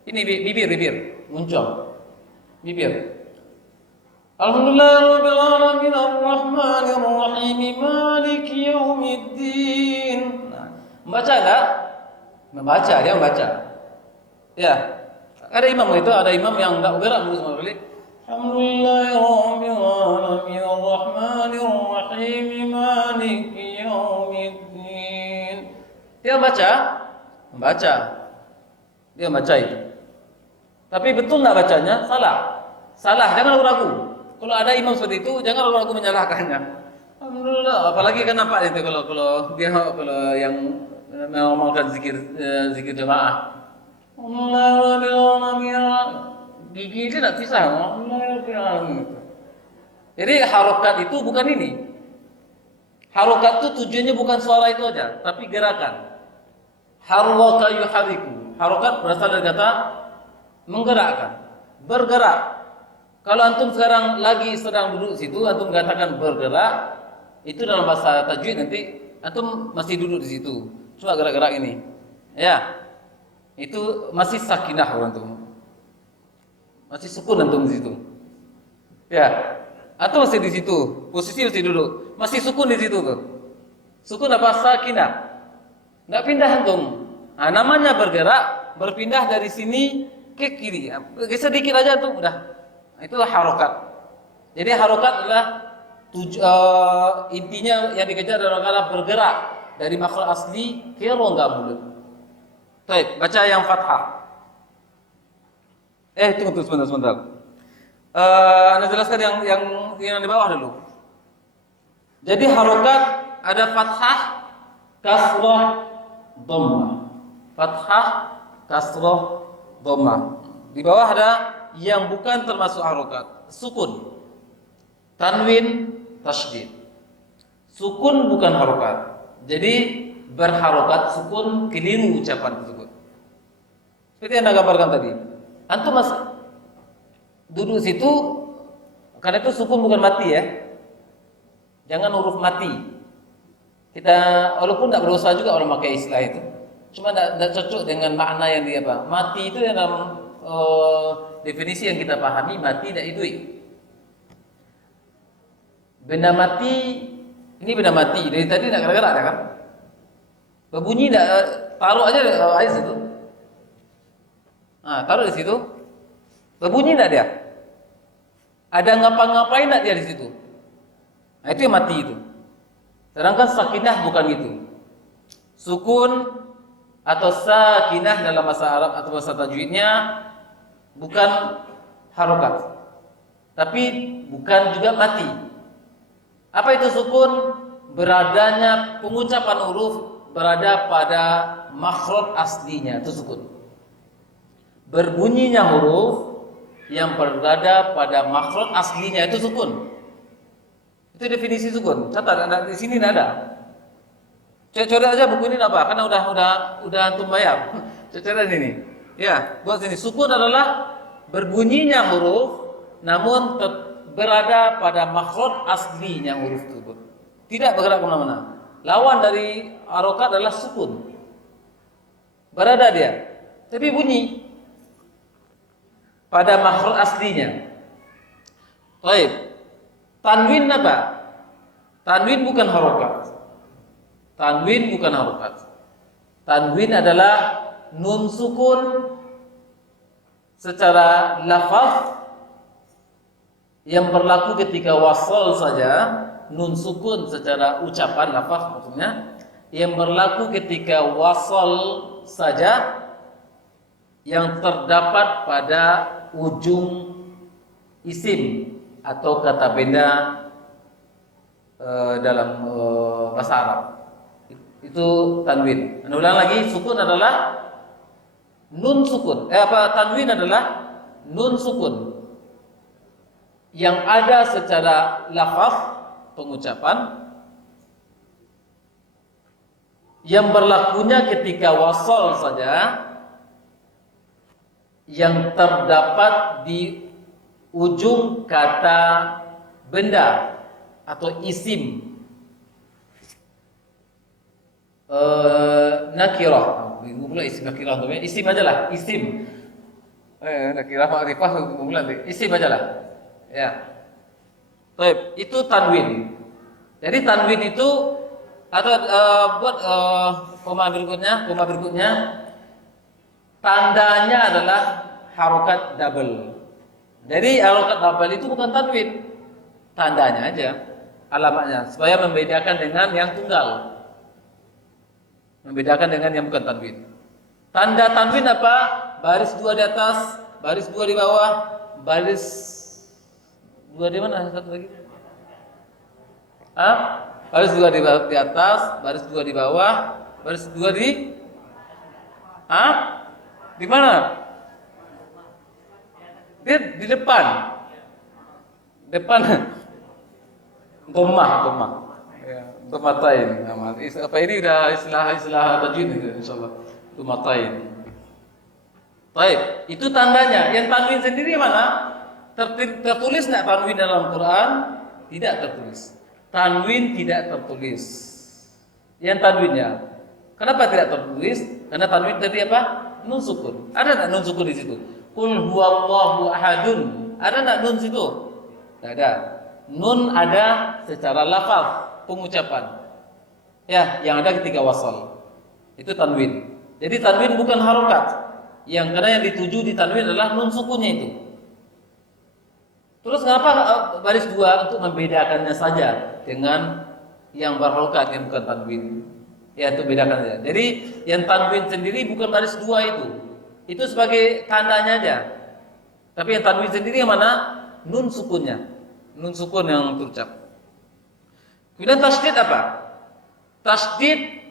Ini bibir muncul. Bibir. Alhamdulillahirabbil alamin arrahmanir rahim maliki yaumiddin. Nah, membaca enggak? Dia membaca. Ya. Ada imam yang enggak bergerak mulut sama sekali. Alhamdulillahirabbil alamin arrahmanir rahim maliki yaumiddin. Dia membaca. Dia membaca itu. Tapi betul enggak bacanya? Salah. salah, jangan ragu. Kalau ada imam seperti itu, jangan ragu menyalahkannya. Alhamdulillah, apalagi kan nampak itu kalau yang mengamalkan zikir jamaah. Gigi itu tidak bisa. Jadi harokat itu bukan ini. Harokat itu tujuannya bukan suara itu aja, tapi gerakan. Harraka yuhariku. Harokat berasal dari kata menggerakkan, bergerak. Kalau antum sekarang lagi sedang duduk di situ, antum katakan bergerak, itu dalam bahasa tajwid nanti antum masih duduk di situ. Coba gerak-gerak ini. Ya. Itu masih sakinah orang tuh. Masih sukun antum di situ. Ya. Atau masih di situ, posisi masih duduk. Masih sukun di situ tuh. Sukun apa? Sakinah. Enggak pindah antum. Nah, namanya bergerak, berpindah dari sini ke kiri. Sedikit aja tuh udah. Itu harokat. Jadi harokat adalah intinya yang dikejar adalah bergerak dari makhluk asli ke rongga mulut. Baik, baca yang fathah. Tunggu sebentar. Anda jelaskan yang di bawah dulu. Jadi harokat ada fathah, kasrah, dhammah. Fathah, kasrah, dhammah. Di bawah ada yang bukan termasuk harokat, sukun, tanwin, tasydid. Sukun bukan harokat. Jadi berharokat sukun keliru ucapan tersebut. Seperti yang Anda gambarkan tadi. Antum mas duduk situ, karena itu sukun bukan mati ya. Jangan huruf mati. Kita walaupun tidak berusaha juga orang pakai istilah itu, cuma tidak cocok dengan makna yang dia apa. Mati itu yang dalam definisi yang kita pahami, mati tidak hidup. Benda mati, ini benda mati. Dari tadi tidak gerak-gerak ya kan? Berbunyi tidak, taruh aja air situ. Nah, taruh di situ. Berbunyi tidak dia? Ada ngapa-ngapain tidak dia di situ? Nah, itu yang mati itu. Sedangkan sakinah bukan itu. Sukun atau sakinah dalam bahasa Arab atau bahasa tajwidnya bukan harokat, tapi bukan juga mati. Apa itu sukun? Beradanya pengucapan huruf berada pada makhraj aslinya, itu sukun. Berbunyinya huruf yang berada pada makhraj aslinya, itu sukun. Itu definisi sukun. Catat, di sini tidak ada. Coret aja buku ini apa? Karena udah antum bayar. Coret ini. Ya, buat sini. Sukun adalah berbunyinya huruf namun berada pada makhraj aslinya huruf tersebut. Tidak bergerak kemana-mana. Lawan dari harokat adalah sukun. Berada dia, tapi bunyi pada makhraj aslinya. Baik. Tanwin apa? Tanwin bukan harokat. Tanwin bukan harokat. Tanwin adalah nun sukun secara lafaz yang berlaku ketika wasal saja. Nun sukun secara ucapan lafaz maksudnya yang berlaku ketika wasal saja yang terdapat pada ujung isim atau kata benda dalam bahasa Arab. Itu tanwin. Anda ulang lagi, sukun adalah nun sukun. Tanwin adalah nun sukun yang ada secara lafaz pengucapan yang berlakunya ketika wasal saja yang terdapat di ujung kata benda atau isim nakirah. Bingung pula isim nakirah namanya. Isim aja lah, isim. Nakirah ma'rifah mulai isim aja lah. Ya. Baik, itu tanwin. Jadi tanwin itu atau buat koma berikutnya tandanya adalah harokat double. Jadi harokat double itu bukan tanwin, tandanya aja, alamatnya supaya membedakan dengan yang tunggal. Membedakan dengan yang bukan tanwin. Tanda tanwin apa? Baris 2 di atas, baris 2 di bawah, baris Dua di mana? Satu lagi. Baris dua di atas, baris dua di bawah, baris dua di di mana? Dia di depan. Depan. Dhammah. Ya, dhamatain. Apa ini udah istilah tajwid itu insyaallah. Dhamatain. Baik, itu tandanya. Yang tanwin sendiri mana? Tertulis enggak tanwin dalam Quran? Tidak tertulis. Tanwin tidak tertulis. Yang tanwinnya. Kenapa tidak tertulis? Karena tanwin tadi apa? Nun sukun. Ada enggak nun sukun di situ? Qul huwallahu ahadun. Ada enggak nun situ? Tidak ada. Nun ada secara lafaz, pengucapan. Ya, yang ada ketika wasal. Itu tanwin. Jadi tanwin bukan harokat. Karena yang dituju di tanwin adalah nun sukunnya itu. Terus kenapa baris dua? Untuk membedakannya saja dengan yang berharokat yang bukan tanwin. Ya, itu bedakan saja. Jadi yang tanwin sendiri bukan baris dua itu. Itu sebagai tandanya aja. Tapi yang tanwin sendiri yang mana? Nun sukunnya. Nun sukun yang terucap. Kemudian tasydid apa? Tasydid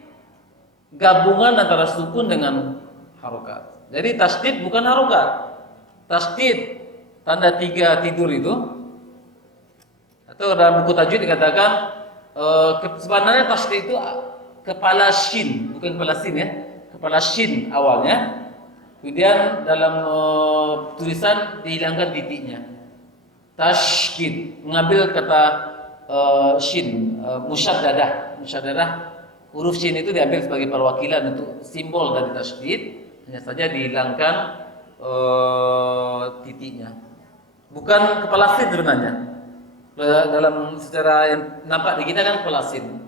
gabungan antara sukun dengan harokat. Jadi tasydid bukan harokat. Tasydid tanda tiga tidur itu, atau dalam buku tajwid dikatakan sebenarnya tasydid itu kepala shin, bukan kepala sin ya. Kepala shin awalnya. Kemudian dalam tulisan dihilangkan titiknya. Tasydid mengambil kata shin, musyaddadah. Huruf shin itu diambil sebagai perwakilan untuk simbol dari tasydid, hanya saja dihilangkan titiknya. Bukan kepala sin sebenarnya. Dalam secara yang nampak di kita kan kepala sin.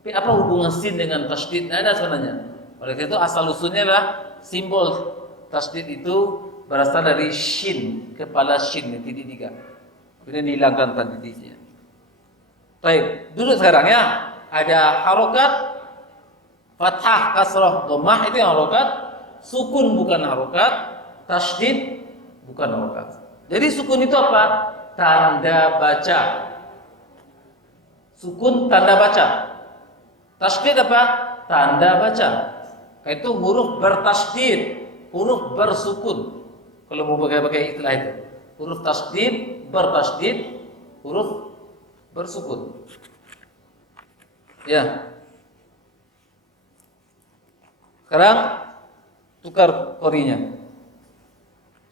Tapi apa hubungan sin dengan tasydid? Tidak ada sebenarnya. Oleh karena itu asal usulnya adalah simbol tasydid itu berasal dari shin, kepala shin, titik tiga. Kemudian dihilangkan tanda titiknya. Baik, duduk sekarang ya. Ada harokat, fathah, kasrah, dhammah itu yang harokat. Sukun bukan harokat, tasydid bukan harokat. Jadi sukun itu apa? Tanda baca. Sukun tanda baca. Tasydid apa? Tanda baca. Itu huruf bertasydid, huruf bersukun. Kalau mau pakai istilah itu, huruf tasydid, bertasydid, huruf bersukun. Ya. Sekarang tukar korinya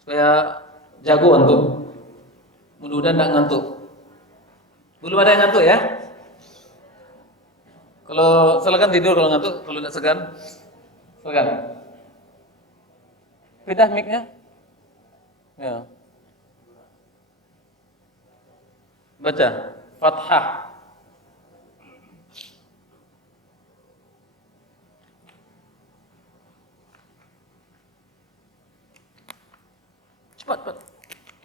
supaya jago antum. Mudah-mudahan tidak ngantuk. Belum ada yang ngantuk ya? Kalau silakan tidur kalau ngantuk, kalau tidak segan, silakan. Pindah mic-nya. Ya. Baca Fathah. Cepat.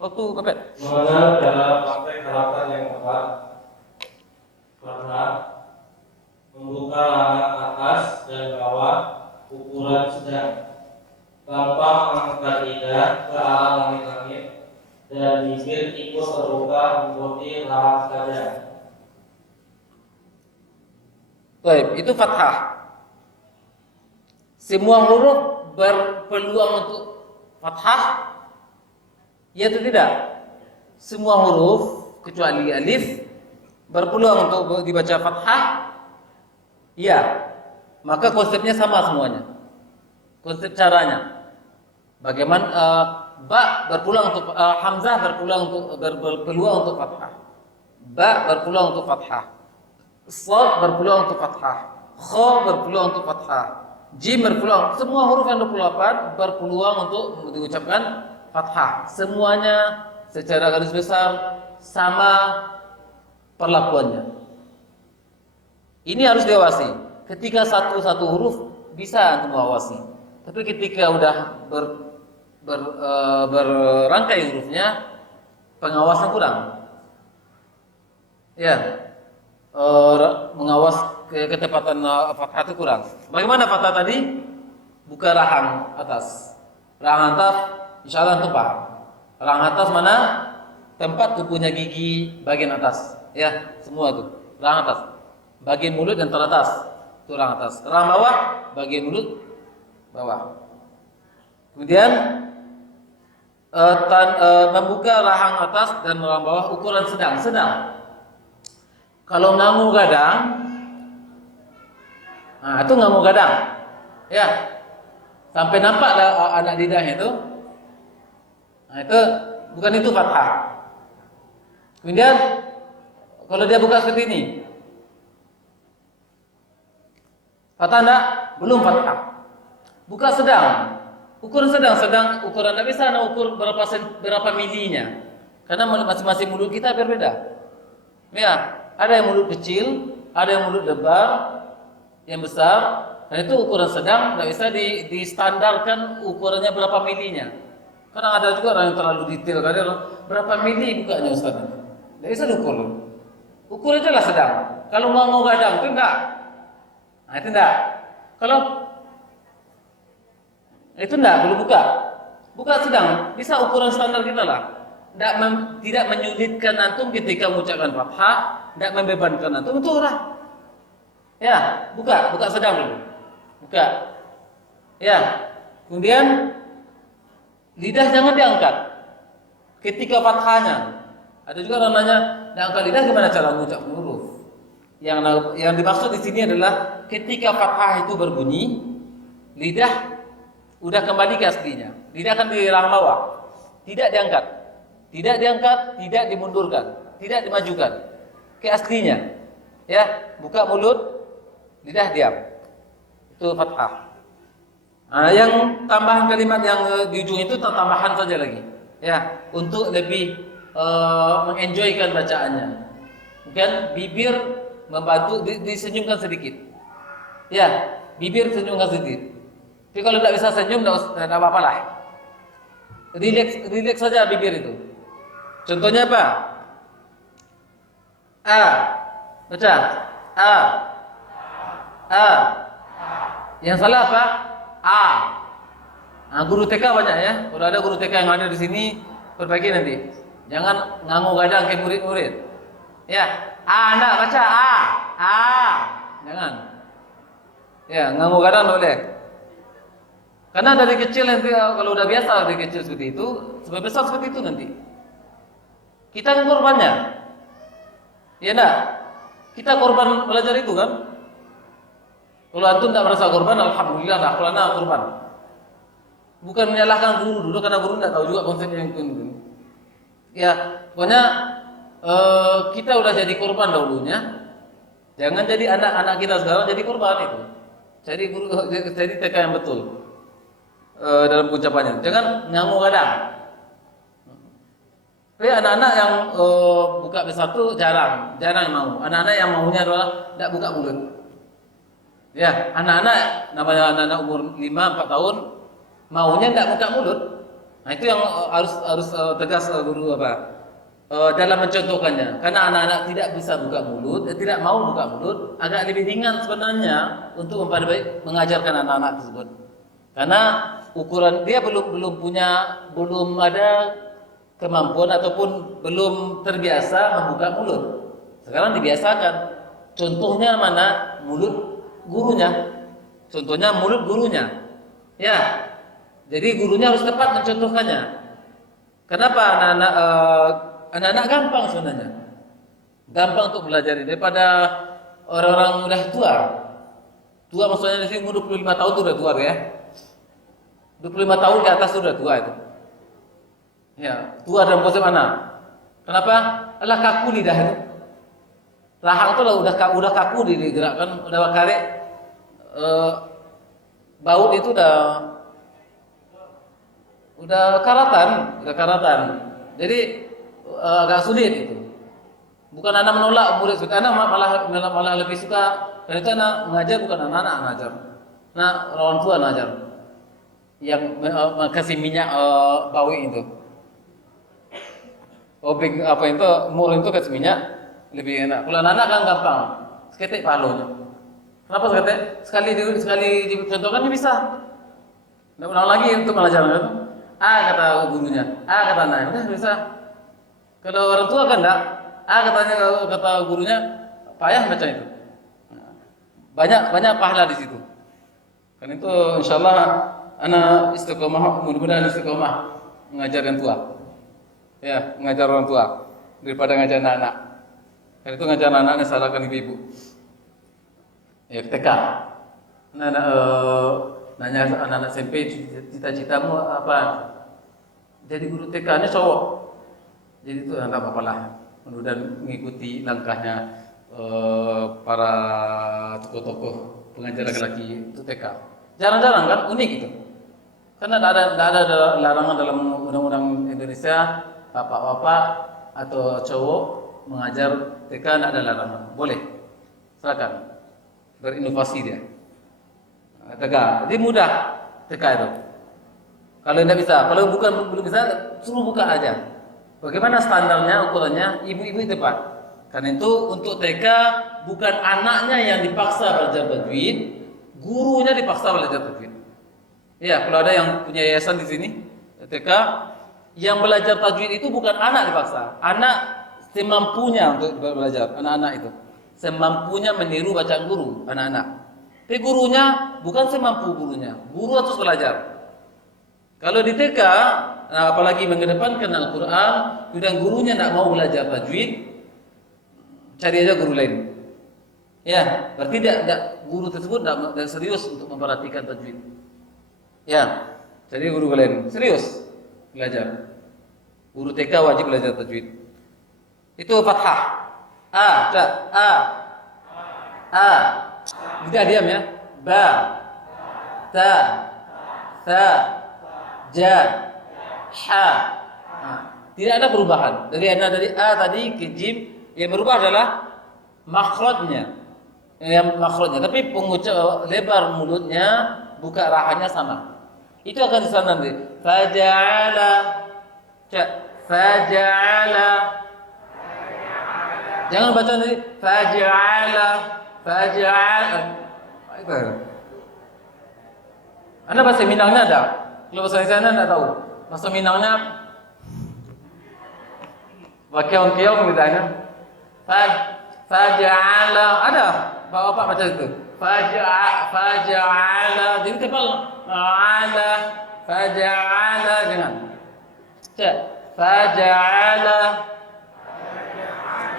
Waktu kepet. Mengenal dalam praktek harapan yang tepat, Fathah membuka lengan atas dan bawah ukuran sedang, gampang mengangkat lidah ke arah langit-langit, dan bibir ikut terbuka mengikuti lahan saja. Baik, itu fathah. Semua huruf berpeluang untuk fathah. Ya atau tidak? Semua huruf kecuali alif berpeluang untuk dibaca fathah. Ya. Maka konsepnya sama semuanya. Konsep caranya. Bagaimana ba berpeluang untuk hamzah berpeluang untuk fathah. Ba berpeluang untuk fathah. Shad berpeluang untuk fathah. Kha berpeluang untuk fathah. Jim berpeluang. Semua huruf yang 28 berpeluang untuk diucapkan fathah. Semuanya secara garis besar sama perlakuannya. Ini harus diawasi. Ketika satu huruf bisa untuk mengawasi. Tapi ketika udah berangkai hurufnya, pengawasan kurang. Ya. Mengawas ketepatan fathah itu kurang. Bagaimana fathah tadi? Buka rahang atas. Rahang atas insyaallah itu paham. Rahang atas mana? tempat kukunya gigi bagian atas, ya, semua itu rahang atas. Bagian mulut yang teratas itu rahang atas. Rahang bawah bagian mulut bawah. Kemudian membuka rahang atas dan rahang bawah ukuran sedang. Kalau ngangu gadang, nah itu ngangu gadang, ya, sampai nampak anak lidahnya itu. Nah itu bukan itu fathah. Kemudian kalau dia buka seperti ini, fathah enggak? Belum fathah. Buka sedang. Ukuran sedang ukuran tidak bisa ukur berapa milinya. Karena masing-masing mulut kita berbeda. Ya, ada yang mulut kecil, ada yang mulut lebar, yang besar. Dan itu ukuran sedang, tidak bisa distandarkan ukurannya berapa milinya. Karena ada juga orang yang terlalu detail, kadang berapa mili bukanya Ustaz. Tidak bisa diukur. Ukur aja lah sedang. Kalau mau gadang itu enggak. Nah itu enggak. Kalau itu enggak, belum buka. Buka sedang, bisa ukuran standar kita lah. Tidak menyulitkan antum ketika mengucapkan fathah, tidak membebankan antum, itu lah. Ya, buka sedang dulu. Buka. Ya. Kemudian lidah jangan diangkat ketika fathahnya. Ada juga orang nanya, diangkat lidah gimana cara mengucap huruf? Yang dimaksud di sini adalah ketika fathah itu berbunyi, lidah udah kembali ke aslinya. Lidah akan di rahang bawah. Tidak diangkat. Tidak dimundurkan, tidak dimajukan. Ke aslinya. Ya, buka mulut, lidah diam. Itu fathah. Nah, yang tambahan kalimat yang di ujung itu tambahan saja lagi. Ya, untuk lebih mengenjoykan bacaannya. Mungkin bibir membantu disenyumkan sedikit. Ya, bibir senyumkan sedikit. Tapi kalau tidak bisa senyum, tidak apa-apa lah. Relax saja bibir itu. Contohnya apa? A. Baca. A. Yang salah apa? A. Nah, guru TK banyak ya. Kalau ada guru TK yang ada di sini, perbaiki nanti. Jangan ngangu gadang ke murid-murid. Ya. A, nak baca A. Jangan. Ya, ngangu gadang boleh. Karena dari kecil nanti kalau udah biasa dari kecil seperti itu, sampai besar seperti itu nanti. Kita kan korbannya. Ya enggak? Kita korban belajar itu kan? Kalau antum tak merasa korban, alhamdulillah lah, kalau anak korban. Bukan menyalahkan guru dulu karena guru tidak tahu juga konsepnya yang itu. Ya, pokoknya kita udah jadi korban dahulunya. Jangan jadi anak-anak kita sekarang jadi korban itu. Jadi TK yang betul. Dalam ucapannya, jangan ngangu gadang. Tapi anak-anak yang buka B1 jarang mau. Anak-anak yang maunya adalah tidak buka mulut. Ya, anak-anak namanya anak-anak umur 5-4 tahun maunya tidak buka mulut. Nah itu yang harus tegas guru dalam mencontohkannya. Karena anak-anak tidak bisa buka mulut, tidak mau buka mulut, agak lebih ringan sebenarnya untuk mengajarkan anak-anak tersebut. Karena ukuran dia belum ada kemampuan ataupun belum terbiasa membuka mulut. Sekarang dibiasakan. Contohnya mana? Mulut gurunya. Contohnya mulut gurunya. Ya. Jadi gurunya harus tepat mencontohkannya. Kenapa anak-anak gampang sebenarnya? Gampang untuk belajar daripada orang-orang udah tua. Tua maksudnya di sini umur 25 tahun itu udah tua ya. 25 tahun ke atas sudah tua itu. Ya, tua dalam konsep anak. Kenapa? Alah kaku lidah itu. Rahang itu udah kaku digerakkan, udah karek. Baut itu udah karatan. Jadi agak sulit itu. Bukan anak menolak murid, anak malah lebih suka. Karena itu anak mengajar bukan anak-anak mengajar. Nah, orang tua mengajar. Yang kasih minyak bawi itu. Obeng apa itu mur itu kasih minyak lebih enak. Kalau anak-anak kan gampang, seketik palunya. Kenapa seketik? Sekali dicontohkan dia bisa. Tidak ulang lagi untuk mengajar kan? Kata gurunya, kata anak, udah bisa. Kalau orang tua kan enggak. Katanya kata gurunya payah baca itu. Banyak pahala di situ. Kan itu insyaallah anak istiqomah, mudah-mudahan istiqomah mengajarkan tua. Ya, mengajar orang tua daripada ngajar anak-anak. Kan itu ngajar anak-anak salahkan ibu-ibu. Ya, TK. Nanya anak-anak SMP, cita-citamu apa? Jadi guru TK-nya cowok. Jadi itu enggak apa-apa lah. Mudah-mudahan mengikuti langkahnya para tokoh-tokoh pengajar laki-laki itu TK. Jarang-jarang kan, unik itu. Karena tidak ada larangan dalam undang-undang Indonesia bapak-bapak atau cowok mengajar TK, tidak ada larangan. Boleh, silakan berinovasi dia. TK, jadi mudah TK itu. Kalau tidak bisa, kalau belum bisa, suruh buka aja. Bagaimana standarnya, ukurannya, ibu-ibu tepat. Karena itu untuk TK bukan anaknya yang dipaksa belajar tajwid, gurunya dipaksa belajar tajwid. Ya, kalau ada yang punya yayasan di sini, TK, yang belajar tajwid itu bukan anak dipaksa, anak semampunya untuk belajar, anak-anak itu semampunya meniru bacaan guru, anak-anak. Tapi gurunya bukan semampu gurunya, guru harus belajar. Kalau di TK, apalagi mengedepankan Al-Quran, dan gurunya tidak mau belajar tajwid, cari aja guru lain. Ya, berarti guru tersebut tidak serius untuk memperhatikan tajwid. Ya, jadi guru lain serius belajar. Guru TK wajib belajar tajwid. Itu fathah. A. Tidak diam ya. Ba, ta, tha, ja, ha. Tidak ada perubahan. Dari A tadi ke jim, yang berubah adalah makhrajnya. Tapi pengucap lebar mulutnya, buka rahanya sama. Itu akan disana nanti. Faja'ala. Faja'ala. Jangan baca nanti faja'ala. Itu. Anda bahasa Minangnya ada? Kalau bahasa Indonesia Anda tidak tahu. Bahasa Minangnya keong-keong misalnya. Faja'ala. Ada? Bapak baca itu. Faja'ala. Jadi tebal. Ala. Faja'ala. Jangan. Faja'ala.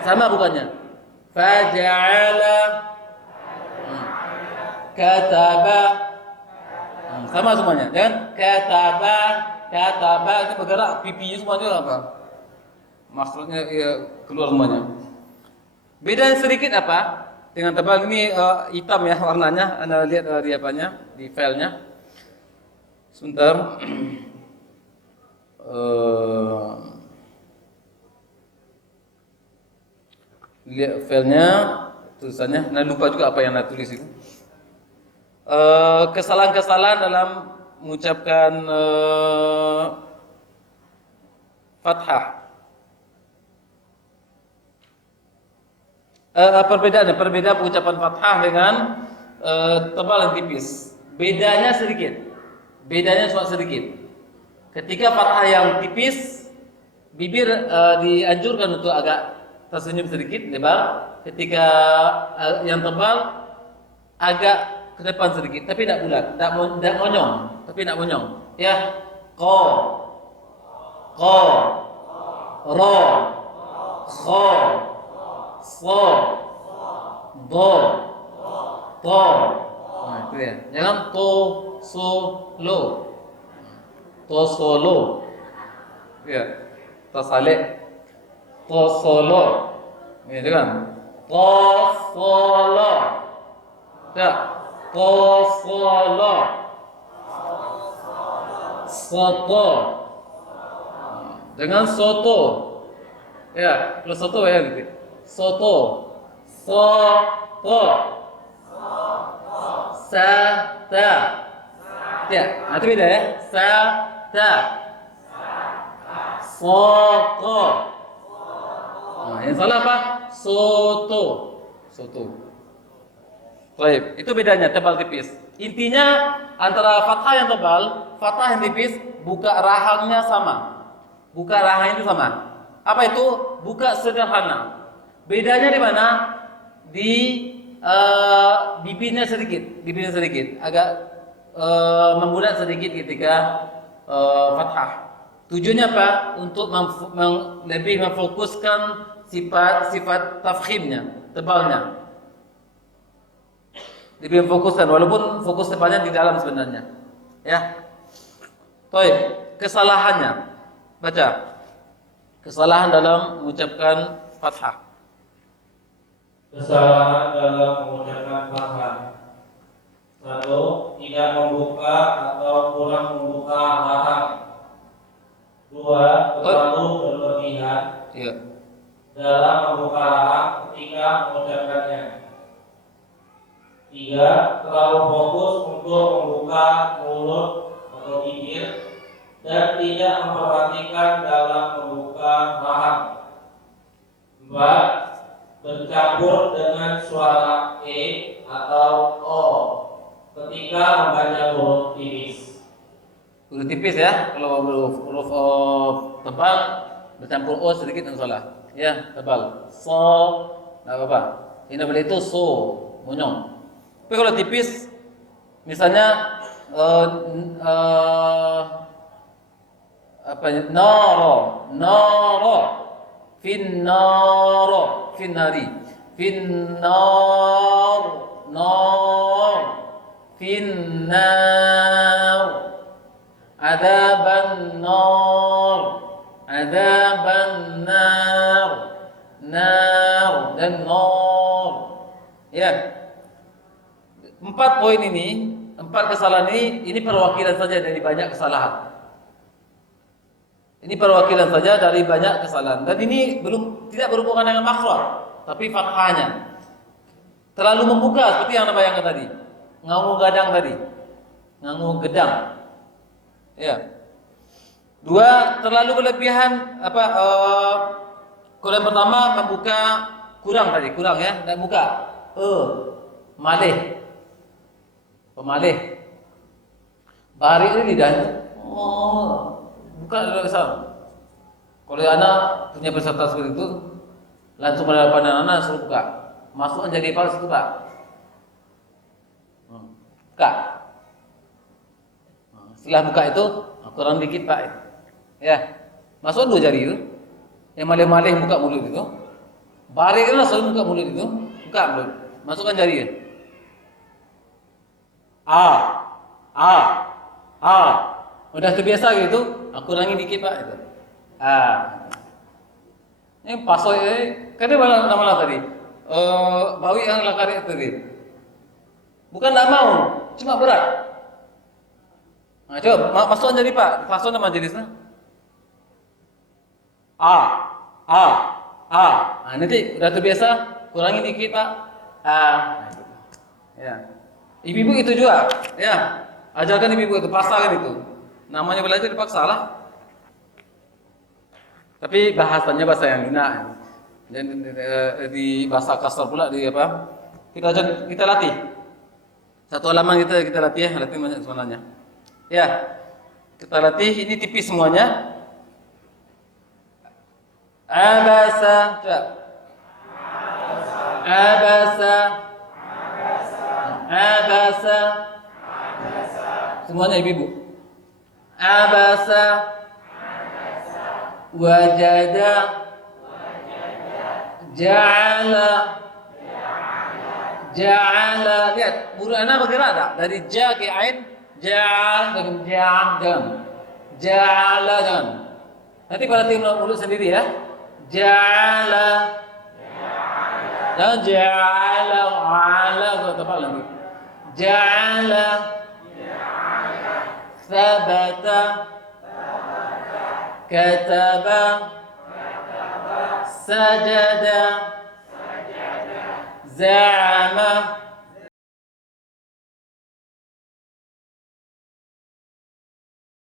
Sama bukannya. Faja'ala. Kataba. Sama semuanya. Jangan. Kataba. Itu bergerak. Pipinya semuanya apa? Maksudnya keluar semuanya. Beda sedikit apa? Dengan tebal ini hitam ya warnanya. Anda lihat di apanya, di filenya. Sebentar. Lihat filenya, tulisannya. Anda lupa juga apa yang Anda tulis itu. Kesalahan-kesalahan dalam mengucapkan fathah. Perbedaan pengucapan fathah dengan tebal dan tipis. Bedanya cuma sedikit. Ketika fathah yang tipis, bibir dianjurkan untuk agak tersenyum sedikit, lebar. Ketika yang tebal, agak ke depan sedikit, tapi tidak bulat, tidak monyong, Ya, ko, ro, kho, so, do, to. Nah, itu ya. Jangan to, so, lo. To, so, lo. Ya. Tasalik. To, so, lo. Ya, kan? To, so, lo. Ya. To, so, lo. Soto. Jangan soto. Ya, kalau soto ya gitu. Soto, soto, sata, ya, itu beda ya, sata, soto. Nah, yang salah apa? Soto. Baik, itu bedanya tebal tipis. Intinya antara fathah yang tebal, fathah yang tipis, buka rahangnya sama. Buka rahang itu sama. Apa itu? Buka sederhana. Bedanya di mana? Di bibirnya sedikit, agak membulat sedikit ketika fathah. Tujuannya apa? Untuk lebih memfokuskan sifat tafkhimnya, tebalnya. Lebih memfokuskan, walaupun fokus tebalnya di dalam sebenarnya. Ya. Baik, kesalahannya. Baca. Kesalahan dalam mengucapkan fathah. Kesalahan dalam mengucapkan fathah. 1. Tidak membuka atau kurang membuka rahang. 2. Terlalu berlebihan dalam membuka rahang ketika mengucapkannya. 3. Terlalu fokus untuk membuka mulut atau bibir dan tidak memperhatikan dalam membuka rahang. 4. Bercampur dengan suara E atau O ketika membaca huruf tipis. Huruf tipis ya, kalau huruf tebal bercampur O sedikit dan salah. Ya, tebal. So, enggak apa-apa. Ini boleh itu so, monyong. Tapi kalau tipis, misalnya noro, finnari, finnar, finnar, adaban nar, dan nor. Ya. 4 poin ini, 4 kesalahan ini perwakilan saja dari banyak kesalahan. Ini perwakilan saja dari banyak kesalahan. Dan ini tidak berhubungan dengan makhraj, tapi fathahnya. Terlalu membuka seperti yang Anda bayangkan tadi. Ngangu gadang tadi. Ngangu gedang. Ya. 2, terlalu berlebihan kalau yang pertama membuka kurang ya, dan buka. Pemalih. Bari ini lidahnya. Buka dulu besar. Kalau anak punya peserta seperti itu, langsung pada depan anak suruh buka. Masuk jadi pas itu Pak. Buka. Setelah buka itu kurang dikit Pak. Ya. Masuk 2 jari itu. Yang malih-malih buka mulut itu. Bari itu langsung buka mulut itu. Buka mulut. Masukkan jari ya. Udah terbiasa gitu, kurangi dikit Pak itu. Ini pasoy kan dia malah tadi. Bawi yang lakari tadi. Bukan enggak mau, cuma berat. Nah, coba masukkan jadi Pak, pasoy nama jenisnya. Nanti udah terbiasa, kurangi dikit Pak. Ya. Ibu-ibu itu juga, ya. Ajarkan ibu-ibu itu, pasangkan itu. Namanya belajar dipaksa lah. Tapi bahasanya bahasa yang hina. Dan di bahasa kasar pula di apa? Kita latih. Satu halaman kita latih ya, latih banyak sebenarnya. Ya. Kita latih, ini tipis semuanya. Abasa. Semuanya ibu-ibu. Abasa. Wajada. Ja'ala. Lihat, mulut anak bergerak tak? Dari ja ke ain, Ja'ala jangan. Nanti pada tim mulut sendiri ya. Ja'ala. Dan ja'ala ala tebal lagi. Ja'ala. Sabata. Kataba. Sajada. Za'a.